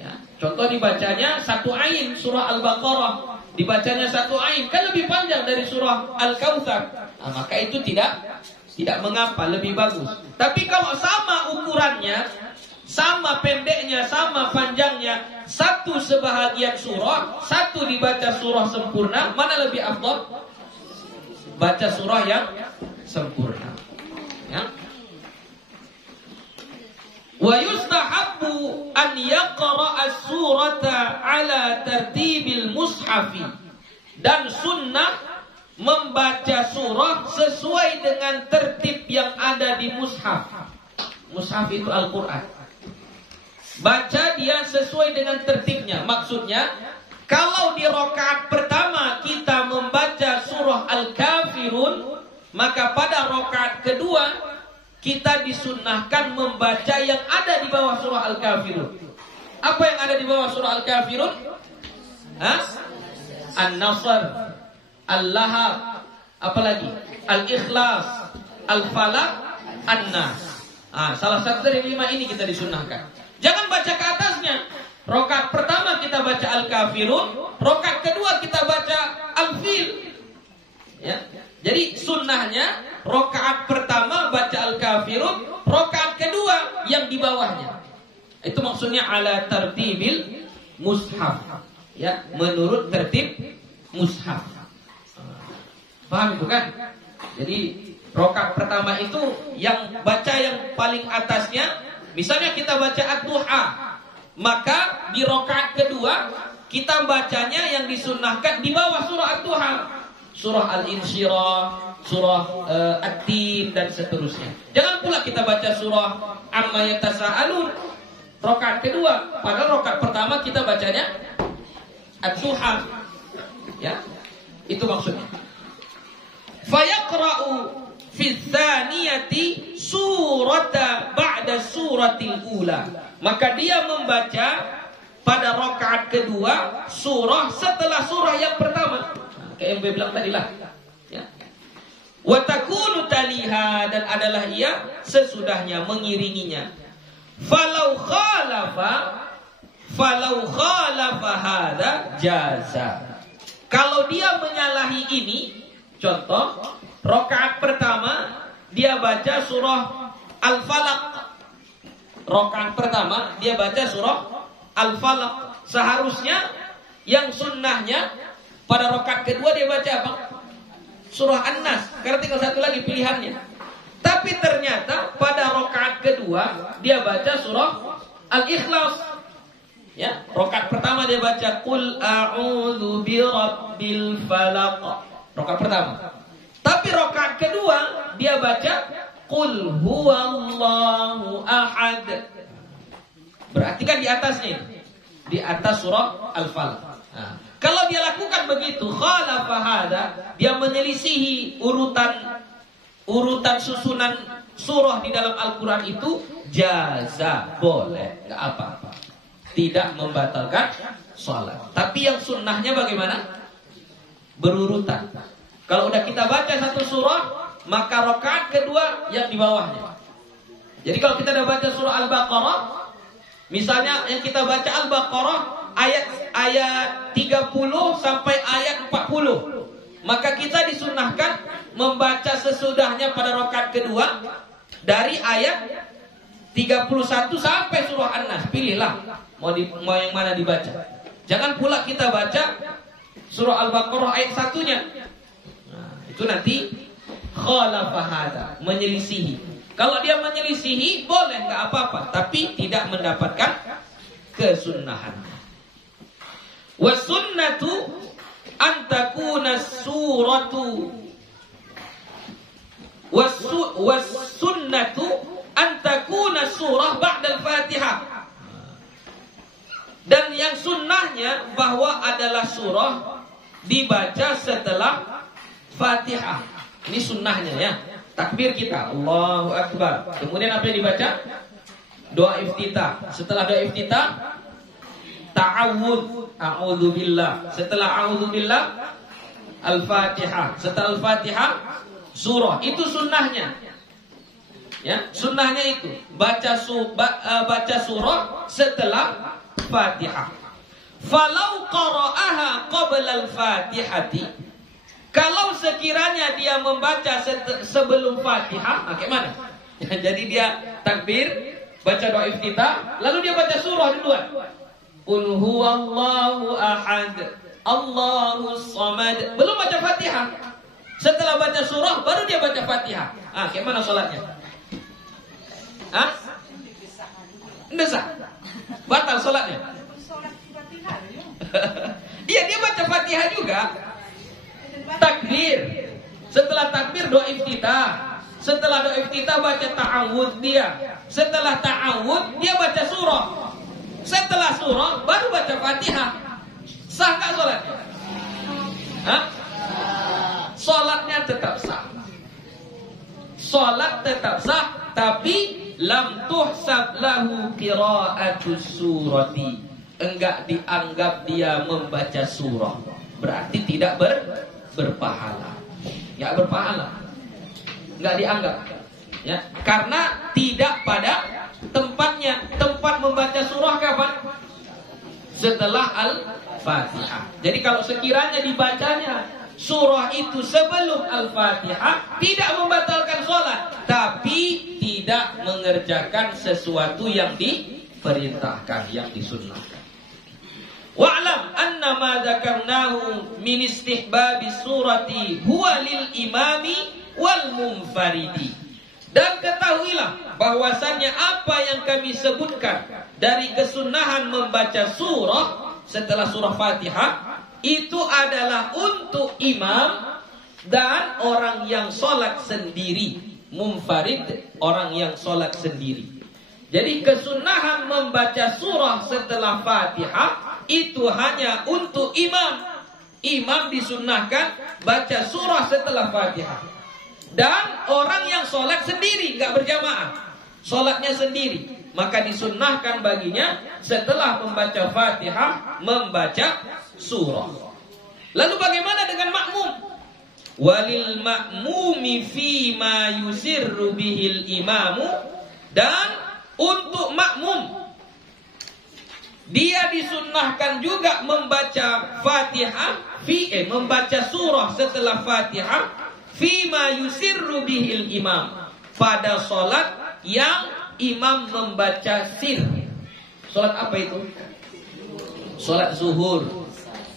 Ya. Contoh dibacanya 1 ain surah Al-Baqarah. Dibacanya 1 ain kan lebih panjang dari surah Al-Kautsar. Maka itu tidak mengapa, lebih bagus. Tapi kalau sama ukurannya, sama pendeknya, sama panjangnya, satu sebahagian surah, satu dibaca surah sempurna, mana lebih afdal? Baca surah yang sempurna. Ya. Wa yustahabbu an yaqra'a as-surata ala tartibil mushafi. Dan sunnah membaca surah sesuai dengan tertib yang ada di mushaf. Mushaf itu Al-Quran. Baca dia sesuai dengan tertibnya. Maksudnya, kalau di rakaat pertama kita membaca surah Al-Kafirun, maka pada rakaat kedua kita disunnahkan membaca yang ada di bawah surah Al-Kafirun. Apa yang ada di bawah surah Al-Kafirun? An-Nasr, Al-Lahab, apalagi Al-Ikhlas, Al-Falaq, An-Nas. Salah satu dari 5 ini kita disunnahkan. Jangan baca ke atasnya. Rakaat pertama kita baca Al-Kafirun, rakaat kedua kita baca Al-Fil. Ya. Jadi sunnahnya rakaat pertama baca Al-Kafirun, rakaat kedua yang di bawahnya. Itu maksudnya ala tartibil mushaf. Ya, menurut tertib mushaf. Paham itu kan? Jadi rakaat pertama itu yang baca yang paling atasnya. Misalnya kita baca Ad-Duha, maka di rakaat kedua kita bacanya yang disunnahkan di bawah surah Ad-Duha. surah Al-Insyirah, surah At-Tin dan seterusnya. Jangan pula kita baca surah Amma Yatasaalun rakaat kedua, padahal rakaat pertama kita bacanya Ad-Duha. Ya, itu maksudnya. Fayaqra'u fi tsaniyati surata ba'da suratil ula. Maka dia membaca pada rakaat kedua surah setelah surah yang pertama. Kayak yang gue bilang tadi lah. Ya. Wa takunu taliha, dan adalah ia sesudahnya, mengiringinya. Falau khalafa hadza jaza. Kalau dia menyalahi ini, contoh rakaat pertama dia baca surah Al-Falaq. Rakaat pertama dia baca surah Al-Falaq. Seharusnya yang sunnahnya pada rakaat kedua dia baca apa? Surah An-Nas. Karena tinggal satu lagi pilihannya. Tapi ternyata pada rakaat kedua dia baca surah Al-Ikhlas. Ya, rakaat pertama dia baca Qul a'udzu birabbil falaq. Rakaat pertama. Tapi rakaat kedua dia baca Qul huwallahu ahad. Berarti kan di atasnya, di atas surah Al-Falaq. Nah, kalau dia lakukan begitu, khalafa hada, dia menyelisihi urutan susunan surah di dalam Al-Quran itu, jaza, boleh, nggak apa-apa, tidak membatalkan sholat. Tapi yang sunnahnya bagaimana? Berurutan. Kalau udah kita baca satu surah, maka rakaat kedua yang di bawahnya. Jadi kalau kita udah baca surah Al-Baqarah, misalnya yang kita baca Al-Baqarah ayat 30 sampai ayat 40, maka kita disunahkan membaca sesudahnya pada rakaat kedua dari ayat 31 sampai surah An-Nas. Pilihlah mau yang mana dibaca. Jangan pula kita baca surah Al-Baqarah ayat 1-nya. Nah, itu nanti khalafa hada, menyelisihi. Kalau dia menyelisihi boleh, nggak apa-apa, tapi tidak mendapatkan kesunnahan. Wasunnatu antakuna suratu wasunnatu antakuna surah ba'da al-Fatihah. Dan yang sunnahnya bahwa adalah surah dibaca setelah Fatihah. Ini sunnahnya ya. Takbir kita, Allahu Akbar. Kemudian apa yang dibaca? Doa iftitah. Setelah doa iftitah, ta'awudz, a'udzubillah. Setelah a'udzubillah, Al-Fatihah. Setelah Al-Fatihah, surah. Itu sunnahnya. Ya, sunnahnya itu baca surah setelah Fatihah. Falau qara'aha qabla al-Fatihati, kalau sekiranya dia membaca sebelum Fatihah, kayak mana? Jadi dia takbir, baca doa iftitah, lalu dia baca surah duluan. Qul huwallahu ahad, Allahus samad. Belum baca Fatihah. Setelah baca surah baru dia baca Fatihah. Kayak mana sholatnya? Nggak sah. Batal sholatnya. Iya, dia baca Fatihah juga. Takbir. Setelah takbir doa iftitah. Setelah doa iftitah baca ta'awudz dia. Setelah ta'awudz dia baca surah. Setelah surah baru baca Fatihah. Sah enggak sholatnya? Sholatnya tetap sah. Sholat tetap sah, tapi lam tuhsab lahu qira'atus surati. Enggak dianggap dia membaca surah. Berarti tidak berpahala. Enggak berpahala. Enggak dianggap. Ya, karena tidak pada tempatnya. Tempat membaca surah kapan? Setelah Al-Fatihah. Jadi kalau sekiranya dibacanya surah itu sebelum Al-Fatihah, tidak membatalkan sholat, tapi tidak mengerjakan sesuatu yang diperintahkan, yang disunnahkan. Wa'lam anna ma dzakarnahu min istihbabi surati huwa lil imami wal munfaridi. Dan ketahuilah bahwasannya apa yang kami sebutkan dari kesunahan membaca surah setelah surah Fatihah itu adalah untuk imam dan orang yang sholat sendiri. Munfarid, orang yang sholat sendiri. Jadi kesunahan membaca surah setelah Fatihah itu hanya untuk imam. Imam disunnahkan baca surah setelah Fatihah. Dan orang yang sholat sendiri, nggak berjamaah, sholatnya sendiri, maka disunnahkan baginya setelah membaca Fatihah membaca surah. Lalu bagaimana dengan makmum? Walil ma'mumi fi ma yusirru bihil imamu, dan untuk makmum dia disunnahkan juga membaca Fatihah membaca surah setelah Fatihah fima yusirru bihil imam, pada solat yang imam membaca sir. Solat apa itu? Solat zuhur,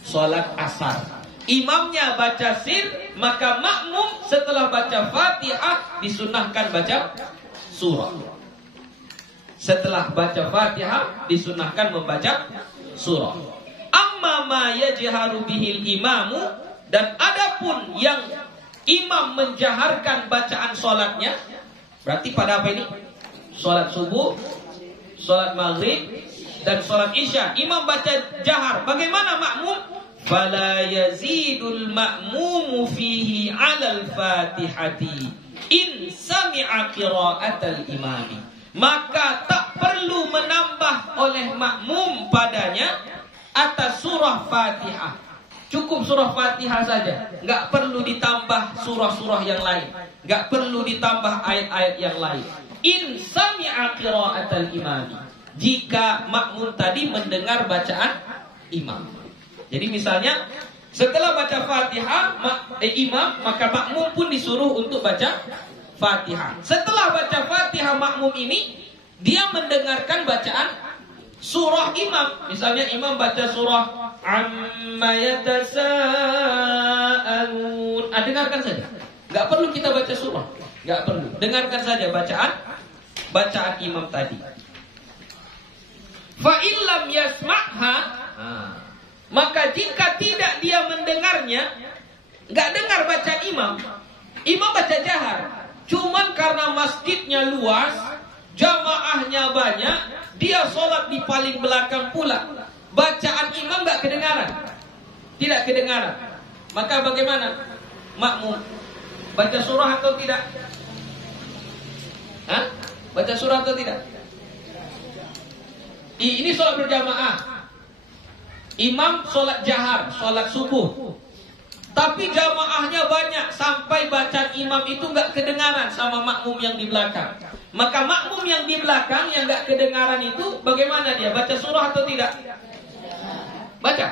solat asar. Imamnya baca sir, maka makmum setelah baca Fatihah disunnahkan baca surah. Setelah baca Fatihah disunnahkan membaca surah. Amma ma yajharu bihil imamu, dan adapun yang imam menjaharkan bacaan sholatnya, berarti pada apa ini? Sholat subuh, sholat maghrib, dan sholat isya. Imam baca jahar. Bagaimana makmum? Fala yazidul ma'mumu fihi 'alal fatihati in sami'a qira'atal imami. Maka tak perlu menambah oleh makmum padanya atas surah Fatihah. Cukup surah Fatihah saja, nggak perlu ditambah surah-surah yang lain, nggak perlu ditambah ayat-ayat yang lain. In sami'a qira'atal imami, jika makmum tadi mendengar bacaan imam. Jadi misalnya setelah baca Fatihah imam, maka makmum pun disuruh untuk baca Fatihah. Setelah baca Fatihah makmum ini, dia mendengarkan bacaan surah imam. Misalnya imam baca surah Amma yatasa'alun. Dengarkan saja. Gak perlu kita baca surah, gak perlu. Dengarkan saja bacaan imam tadi. Fa illam yasma'ha, maka jika tidak dia mendengarnya, gak dengar bacaan imam, imam baca jahar. Cuman karena masjidnya luas, jamaahnya banyak, dia sholat di paling belakang pula, bacaan imam gak kedengaran, tidak kedengaran. Maka bagaimana? Makmum baca surah atau tidak? Baca surah atau tidak? Ini sholat berjamaah. Imam sholat jahar, sholat subuh, tapi jamaahnya banyak sampai bacaan imam itu gak kedengaran sama makmum yang di belakang. Maka makmum yang di belakang yang gak kedengaran itu bagaimana dia? Baca surah atau tidak? Baca.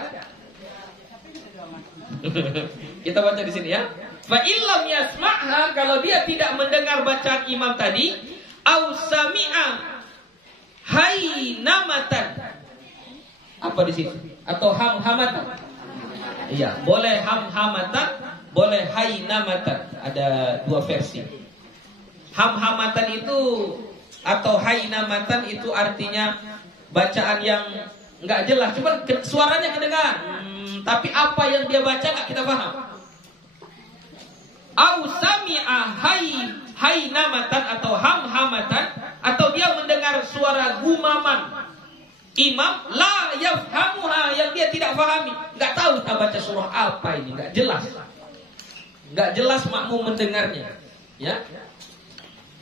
Kita baca di sini ya. Fa illam yasma'ha, kalau dia tidak mendengar bacaan imam tadi, au sami'a hainamatan. Apa di sini? Atau hamhamatan? Iya, boleh hamhamatan, boleh hainamatan. Ada dua versi. Hamhamatan itu atau hainamatan itu artinya bacaan yang nggak jelas, cuma suaranya kedengaran, tapi apa yang dia baca nggak kita paham. Au sami'a hainamatan atau hamhamatan, atau dia mendengar suara gumaman imam la yafhamuha, yang dia tidak pahami, nggak tahu kita baca surah apa ini, nggak jelas makmum mendengarnya, ya.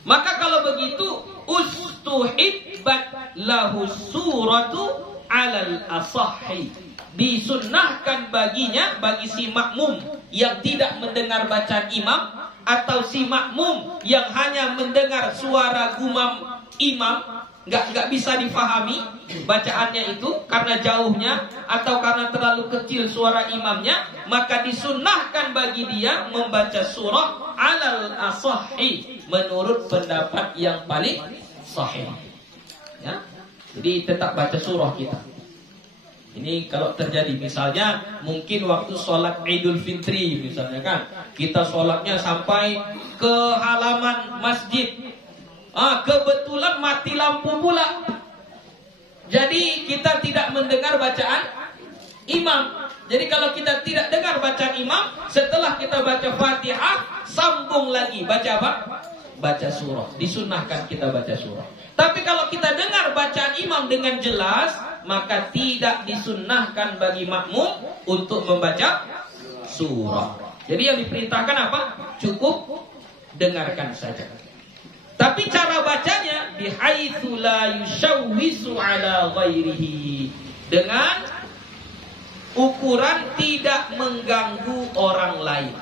Maka kalau begitu ustuhibbat lahu suratu alal asahhi, disunnahkan baginya, bagi si makmum yang tidak mendengar bacaan imam, atau si makmum yang hanya mendengar suara gumam imam, nggak bisa difahami bacaannya itu karena jauhnya atau karena terlalu kecil suara imamnya, maka disunnahkan bagi dia membaca surah alal asahhi, menurut pendapat yang paling sahih, ya. Jadi tetap baca surah kita. Ini kalau terjadi misalnya mungkin waktu sholat Idul Fitri misalnya kan, kita sholatnya sampai ke halaman masjid, kebetulan mati lampu pula, jadi kita tidak mendengar bacaan imam. Jadi kalau kita tidak dengar bacaan imam, setelah kita baca Fatihah, sambung lagi baca apa? Baca surah. Disunnahkan kita baca surah. Tapi kalau kita dengar bacaan imam dengan jelas, maka tidak disunnahkan bagi makmum untuk membaca surah. Jadi yang diperintahkan apa? Cukup dengarkan saja. Tapi cara bacanya bihaitsu la yushawwisu ala ghairihi, dengan ukuran tidak mengganggu orang lain.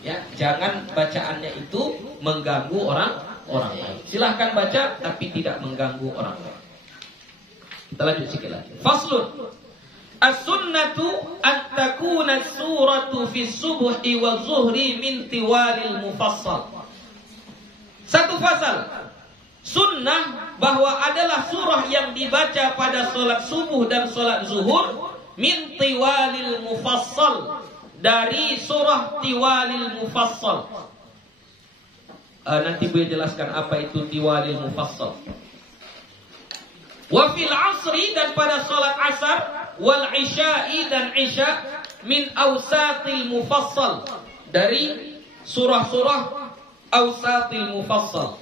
Ya, jangan bacaannya itu mengganggu orang lain. Silahkan baca tapi tidak mengganggu orang lain. Kita lanjut sedikit lagi. Faslun. As-sunnatu an takuna suratu fi subhi wa zuhri min tiwalil mufassal. Satu fasal. Sunnah bahwa adalah surah yang dibaca pada solat subuh dan solat zuhur min tiwalil mufassal, dari surah tiwalil mufassal. Nanti boleh jelaskan apa itu tiwalil mufassal. Wa fil asri, dan pada solat asar, wal isya'i, dan isya, min awsatil mufassal, dari surah-surah awsatil mufassal.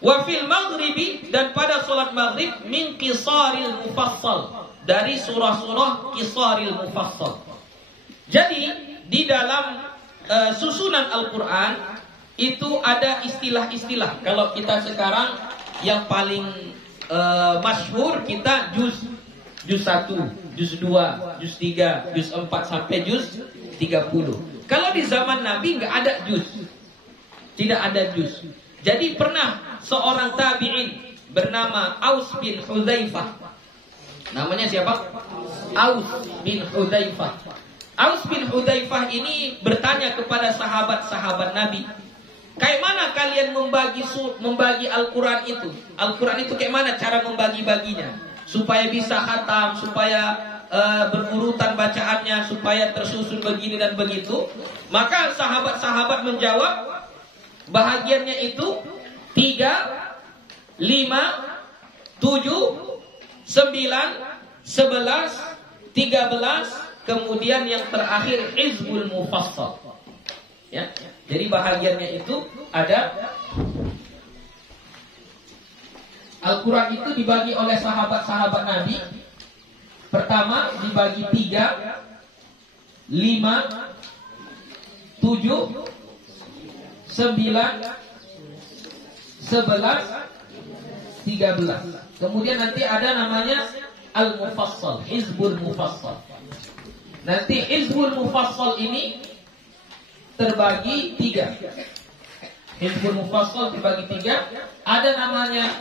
Wa fil maghribi, dan pada solat maghrib, min qisaril mufassal, dari surah-surah qisaril mufassal. Jadi di dalam susunan Al-Quran itu ada istilah-istilah. Kalau kita sekarang yang paling masyhur kita juz 1, juz 2, juz 3, juz 4 sampai juz 30. Kalau di zaman Nabi nggak ada juz. Tidak ada juz. Jadi pernah seorang tabi'in bernama Aus bin Hudzaifah. Namanya siapa? Aus bin Hudzaifah. Aus bin Hudzaifah ini bertanya kepada sahabat-sahabat Nabi, kayak mana kalian membagi Al-Quran itu? Al-Quran itu kayak mana cara membagi-baginya? Supaya bisa khatam, supaya berurutan bacaannya, supaya tersusun begini dan begitu. Maka sahabat-sahabat menjawab, bahagiannya itu 3, 5, 7, 9, 11, 13, kemudian yang terakhir Hizbul Mufassal. Ya. Jadi bahagiannya itu ada, Al-Quran itu dibagi oleh sahabat-sahabat Nabi. Pertama dibagi 3, 5, 7, 9, 11, 13. Kemudian nanti ada namanya Al-Mufassal, Hizbul Mufassal. Nanti Hizbul Mufassal ini terbagi 3. Hizbul Mufassal dibagi 3. Ada namanya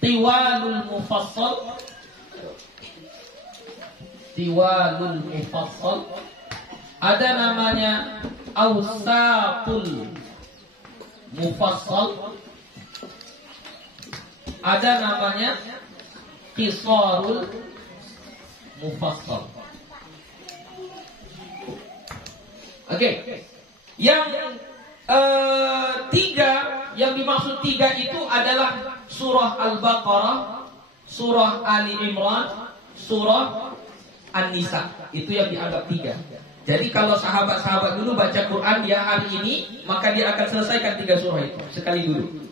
Tiwalul Mufassal, Tiwalul Mufassal. Ada namanya Awsatul Mufassal. Ada namanya Qisarul Mufassal. Oke. Yang 3, yang dimaksud 3 itu adalah surah Al-Baqarah, surah Ali Imran, surah An-Nisa. Itu yang dianggap 3. Jadi kalau sahabat-sahabat dulu baca Quran dia hari ini, maka dia akan selesaikan 3 surah itu sekali dulu.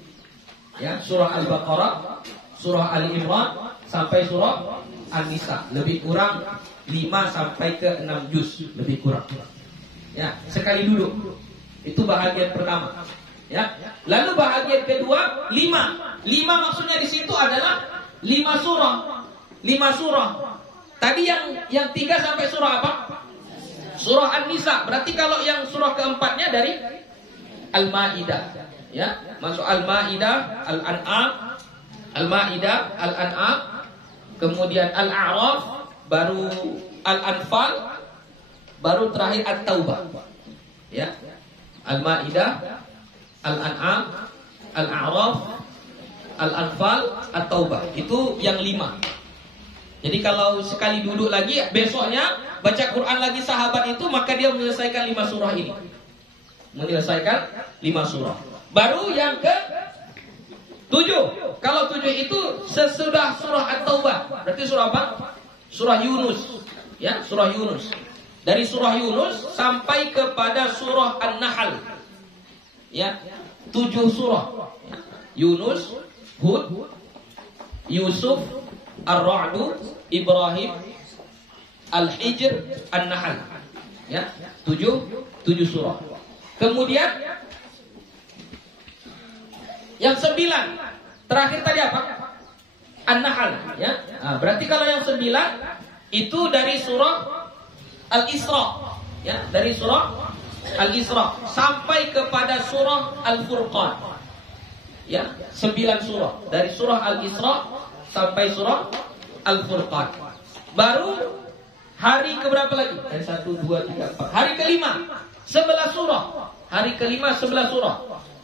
Ya, surah Al-Baqarah, surah Ali Imran sampai surah An-Nisa. Lebih kurang 5 sampai ke 6 juz, lebih kurang. Ya, sekali duduk. Itu bahagian pertama. Ya. Lalu bahagian kedua 5. 5 maksudnya di situ adalah 5 surah. 5 surah. Tadi yang 3 sampai surah apa? Surah An-Nisa. Berarti kalau yang surah keempatnya dari Al-Maidah. Ya, masuk Al-Maidah, Al-An'am, Al-Maidah, Al-An'am, kemudian Al-A'raf, baru Al-Anfal, baru terakhir At-Taubah. Ya. Al-Maidah, Al-An'am, Al-A'raf, Al-Anfal, At-Taubah. Itu yang 5. Jadi kalau sekali duduk lagi, besoknya baca Quran lagi sahabat itu, maka dia menyelesaikan 5 surah ini. Menyelesaikan 5 surah. Baru yang ke 7. Kalau 7 itu sesudah surah At-Taubah. Berarti surah apa? Surah Yunus. Ya, surah Yunus. Dari surah Yunus sampai kepada surah An-Nahl. Ya, 7 surah. Yunus, Hud, Yusuf, Ar-Ra'd, Ibrahim, Al-Hijr, An-Nahl. Ya, 7 surah. Kemudian yang 9 terakhir tadi apa? An-Nahl, ya. Nah, berarti kalau yang 9 itu dari surah Al-Isra, ya, dari surah Al-Isra sampai kepada surah Al-Furqan. Ya, 9 surah. Dari surah Al-Isra sampai surah Al-Furqan. Baru hari keberapa lagi? Dari 1, 2, 3, 4. Hari kelima 11 surah. Hari kelima 11 surah.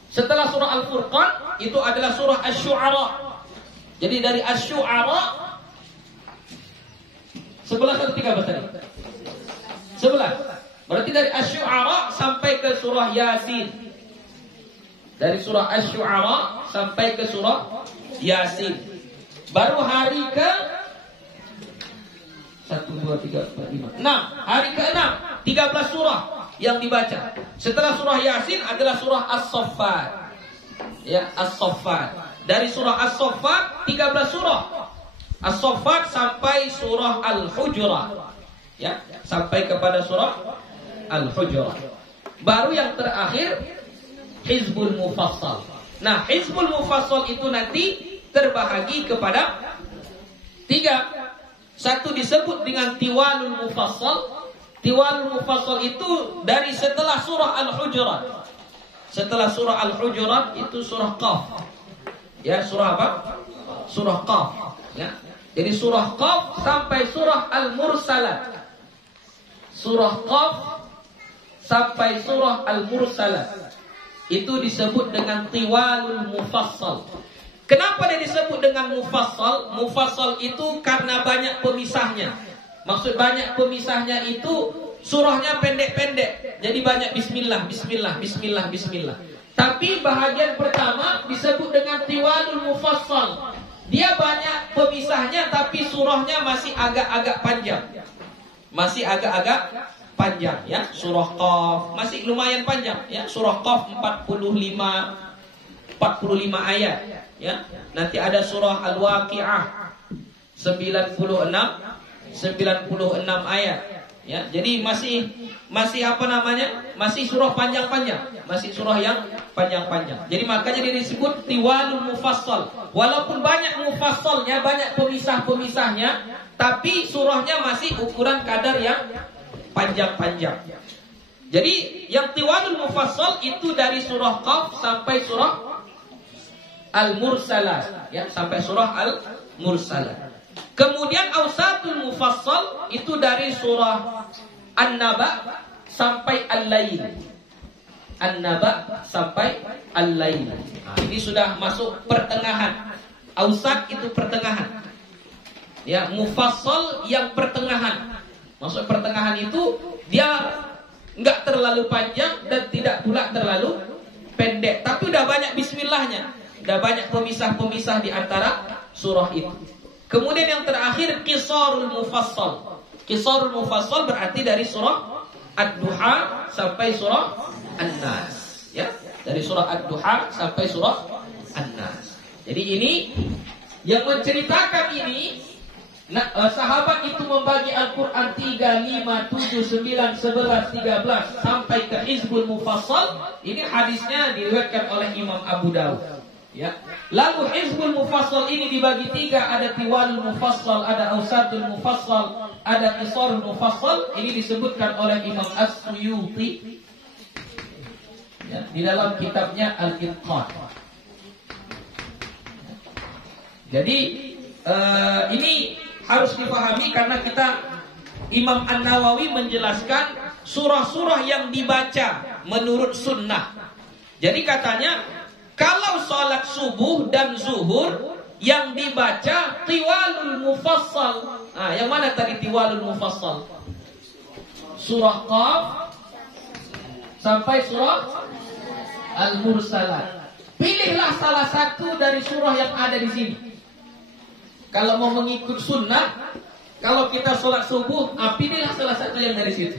Setelah surah Al-Furqan itu adalah surah Asy-Syu'ara. Jadi dari Asy-Syu'ara 11 atau 13 tadi? 11. Berarti dari Asy-Syu'ara sampai ke surah Yasin. Dari surah Asy-Syu'ara sampai ke surah Yasin. Baru hari ke 1, 2, 3, 4, 5, 6. Hari ke-6 13 surah yang dibaca. Setelah surah Yasin adalah surah As-Saffat. Ya, As-Saffat. Dari surah As-Saffat 13 surah. As-Saffat sampai surah Al-Hujurat. Ya, sampai kepada surah Al-Hujurat. Baru yang terakhir Hizbul Mufassal. Nah, Hizbul Mufassal itu nanti terbahagi kepada 3. Satu disebut dengan Tiwalul Mufassal. Tiwalul Mufassal itu dari setelah surah Al-Hujurat. Setelah surah Al-Hujurat itu surah Qaf. Ya, surah apa? Surah Qaf. Ya. Jadi surah Qaf sampai surah Al-Mursalat. Surah Qaf sampai surah Al-Mursalat itu disebut dengan Tiwalul Mufassal. Kenapa dia disebut dengan mufassal? Mufassal itu karena banyak pemisahnya. Maksud banyak pemisahnya itu surahnya pendek-pendek. Jadi banyak bismillah, bismillah, bismillah, bismillah. Tapi bahagian pertama disebut dengan Tiwalul Mufassal. Dia banyak pemisahnya tapi surahnya masih agak-agak panjang. Masih agak-agak panjang, ya. Surah Qaf masih lumayan panjang, ya. Surah Qaf 45 ayat, ya. Nanti ada surah Al-Waqi'ah 96 ayat, ya. Jadi masih apa namanya? Masih surah panjang-panjang, masih surah yang panjang-panjang. Jadi makanya dia disebut Tiwalul Mufassal. Walaupun banyak mufassalnya, banyak pemisah-pemisahnya, tapi surahnya masih ukuran kadar yang panjang-panjang. Jadi yang Tiwalul Mufassal itu dari surah Qaf sampai surah Al-Mursalat, ya, sampai surah Al-Mursalat. Kemudian Awsatul Mufassal itu dari surah An-Naba sampai Al-Lail. An-Naba sampai Al-Lail. Nah, ini sudah masuk pertengahan. Awsat itu pertengahan. Ya, Mufassal yang pertengahan. Maksud pertengahan itu dia enggak terlalu panjang dan tidak pula terlalu pendek, tapi udah banyak bismillahnya. Udah banyak pemisah-pemisah di antara surah itu. Kemudian yang terakhir Qisarul Mufassal. Qisarul Mufassal berarti dari surah Ad-Duha sampai surah An-Nas, ya. Dari surah Ad-Duha sampai surah An-Nas. Jadi ini yang menceritakan ini. Nah, sahabat itu membagi Al-Quran 3, 5, 7, 9, 11, 13 sampai ke Hizbul Mufassal. Ini hadisnya diriwayatkan oleh Imam Abu Dawud, ya. Lalu Hizbul Mufassal ini dibagi 3, ada Tiwalul Mufassal, ada Awsatul Mufassal, ada Qisarul Mufassal. Ini disebutkan oleh Imam As-Suyuti, ya, di dalam kitabnya Al-Itqan. Jadi ini harus dipahami karena Imam An-Nawawi menjelaskan surah-surah yang dibaca menurut sunnah. Jadi katanya kalau salat subuh dan zuhur yang dibaca Tiwalul Mufassal. Nah, yang mana tadi Tiwalul Mufassal? Surah Qaf sampai surah Al-Mursalat. Pilihlah salah satu dari surah yang ada di sini. Kalau mau mengikut sunnah, Kalau kita sholat subuh, pilihlah salah satu yang dari situ.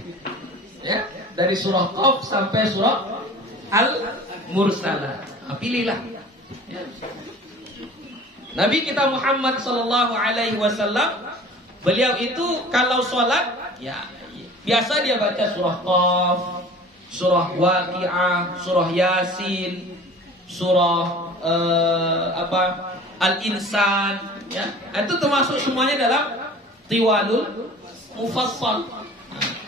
Ya, dari surah Qaf sampai surah Al-Mursalah. Pilihlah. Ya. Nabi kita Muhammad sallallahu alaihi wasallam, beliau itu kalau sholat, ya biasa dia baca surah Qaf, surah Waqiah, surah Yasin, surah Al-Insan, ya. Itu termasuk semuanya dalam Tiwalul Mufassal.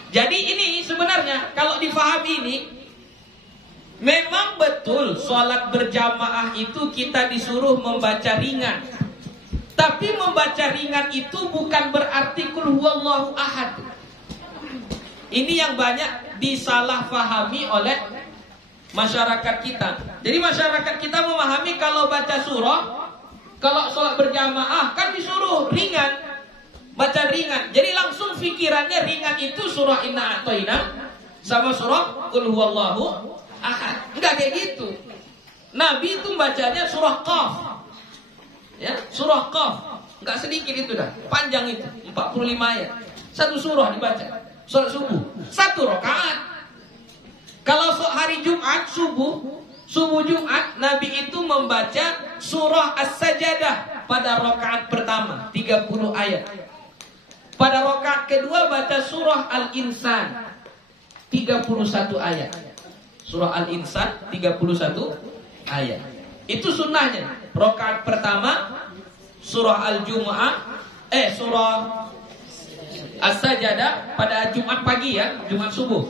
Jadi ini sebenarnya kalau difahami ini, memang betul sholat berjamaah itu kita disuruh membaca ringan. Tapi membaca ringan itu bukan berarti Qul huwallahu ahad. Ini yang banyak disalahfahami oleh masyarakat kita. Jadi masyarakat kita memahami kalau baca surah, kalau sholat berjamaah kan disuruh ringan. Baca ringan. Jadi langsung pikirannya ringan itu surah Inna A'toina sama surah Qul huwallahu ahad. Enggak kayak gitu. Nabi itu bacanya surah Qaf. Ya, surah Qaf. Enggak sedikit itu dah. Panjang itu, 45 ayat. Satu surah dibaca. Salat subuh, 1 rakaat. Kalau hari Jumat subuh Jumat, Nabi itu membaca surah As-Sajdah pada rakaat pertama, 30 ayat. Pada rakaat kedua baca surah Al-Insan, 31 ayat. Surah Al-Insan 31 ayat. Itu sunnahnya. Rakaat pertama surah Al-Jumu'ah, surah As-Sajdah pada Jumat pagi, ya, Jumat subuh.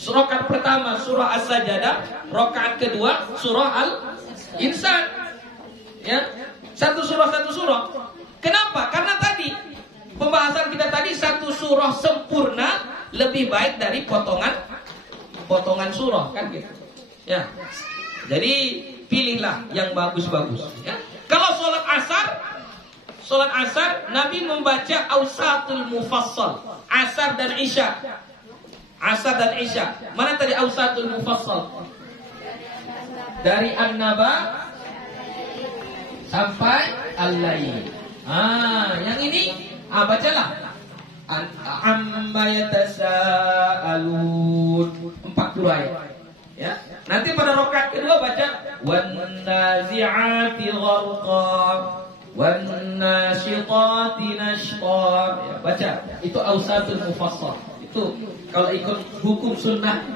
Rakaat pertama surah As-Sajdah, rakaat kedua surah Al-Insan. Ya. Satu surah. Kenapa? Karena tadi pembahasan kita tadi, satu surah sempurna lebih baik dari potongan surah, kan gitu. Ya. Jadi pilihlah yang bagus-bagus, ya. Kalau sholat asar Nabi membaca Awsatul Mufassal, asar dan isya. Mana tadi Awsatul Mufassal? Dari An-Naba sampai Al-Lail. Yang ini bacalah. Amma yatasaalun, 40 ayat. Ya. Nanti pada rakaat kedua baca wan nazi'ati gharqa wan nasyitati nashqa. Ya, baca. Itu Awsatul Mufassal. Itu kalau ikut hukum sunnahnya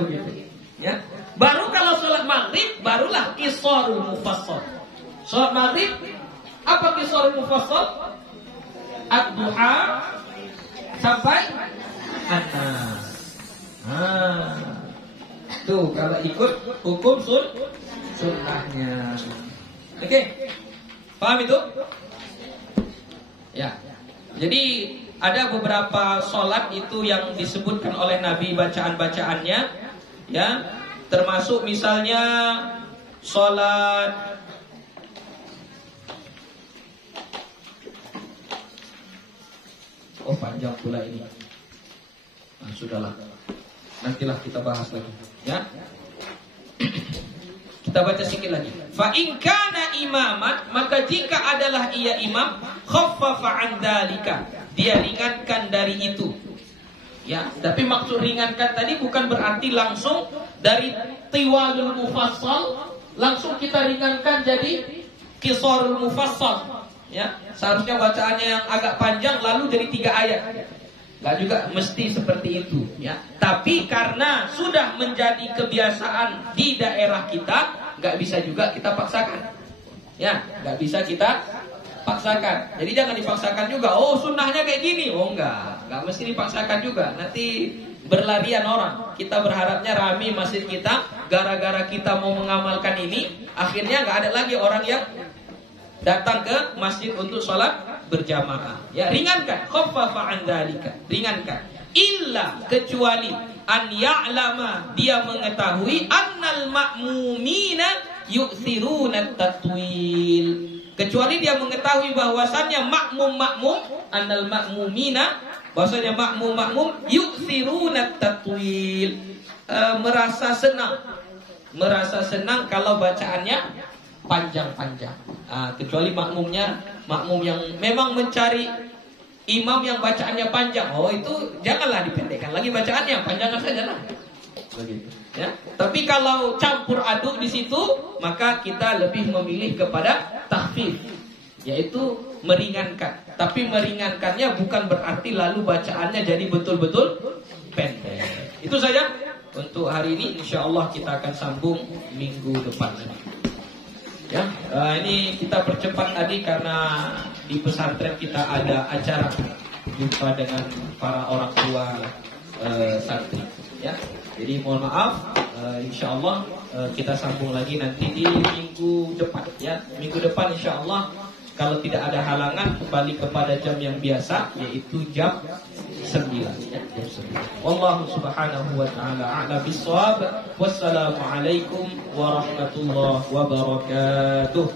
begitu. Ya. Baru kalau sholat maghrib barulah Qisarul Mufassal. Sholat maghrib apa Qisarul Mufassal? Ad-duha sampai An-Nas. Tuh kalau ikut hukum sunnahnya. Oke. Paham itu? Ya. Jadi ada beberapa sholat itu yang disebutkan oleh Nabi bacaan-bacaannya, ya, termasuk misalnya sholat panjang pula ini. Sudahlah. Nantilah kita bahas lagi, ya. Kita baca sedikit lagi. Fa in kana imaman, maka jika adalah ia imam, khaffafa an dzalika, dia ringankan dari itu. Ya, tapi maksud ringankan tadi bukan berarti langsung dari Tiwalul Mufassal langsung kita ringankan jadi Qisarul Mufassal. Ya, seharusnya bacaannya yang agak panjang lalu jadi 3 ayat. Gak juga mesti seperti itu, ya. Tapi karena sudah menjadi kebiasaan di daerah kita, gak bisa juga kita paksakan. Ya, gak bisa kita paksakan. Jadi jangan dipaksakan juga. Oh, sunnahnya kayak gini. Oh, enggak mesti dipaksakan juga. Nanti berlarian orang. Kita berharapnya rame masjid kita. Gara-gara kita mau mengamalkan ini, akhirnya gak ada lagi orang yang datang ke masjid untuk sholat berjamaah. Ya, ringankan. Khaffafa an dzalika. Ringankan. Illa, kecuali an ya'lama, dia mengetahui annal ma'mumina yu'thiruna tatwil. Kecuali dia mengetahui bahwasannya makmum annal ma'mumina, bahwasanya makmum yu'thiruna tatwil, merasa senang kalau bacaannya panjang-panjang. Kecuali makmum yang memang mencari imam yang bacaannya panjang, oh itu janganlah dipendekkan lagi bacaannya, panjangkan saja lah. Begitu. Ya. Tapi kalau campur aduk di situ, maka kita lebih memilih kepada takhfif, yaitu meringankan. Tapi meringankannya bukan berarti lalu bacaannya jadi betul-betul pendek. Itu saja untuk hari ini. InsyaAllah kita akan sambung minggu depan. Ya, ini kita percepat tadi karena di pesantren kita ada acara jumpa dengan para orang tua santri. Ya, jadi mohon maaf. InsyaAllah kita sambung lagi nanti di minggu depan. Ya, minggu depan InsyaAllah. Kalau tidak ada halangan kembali kepada jam yang biasa, yaitu jam 9. Ya, jam 9. Wallahu subhanahu wa ta'ala a'lam bissawab. Wassalamualaikum warahmatullahi wabarakatuh.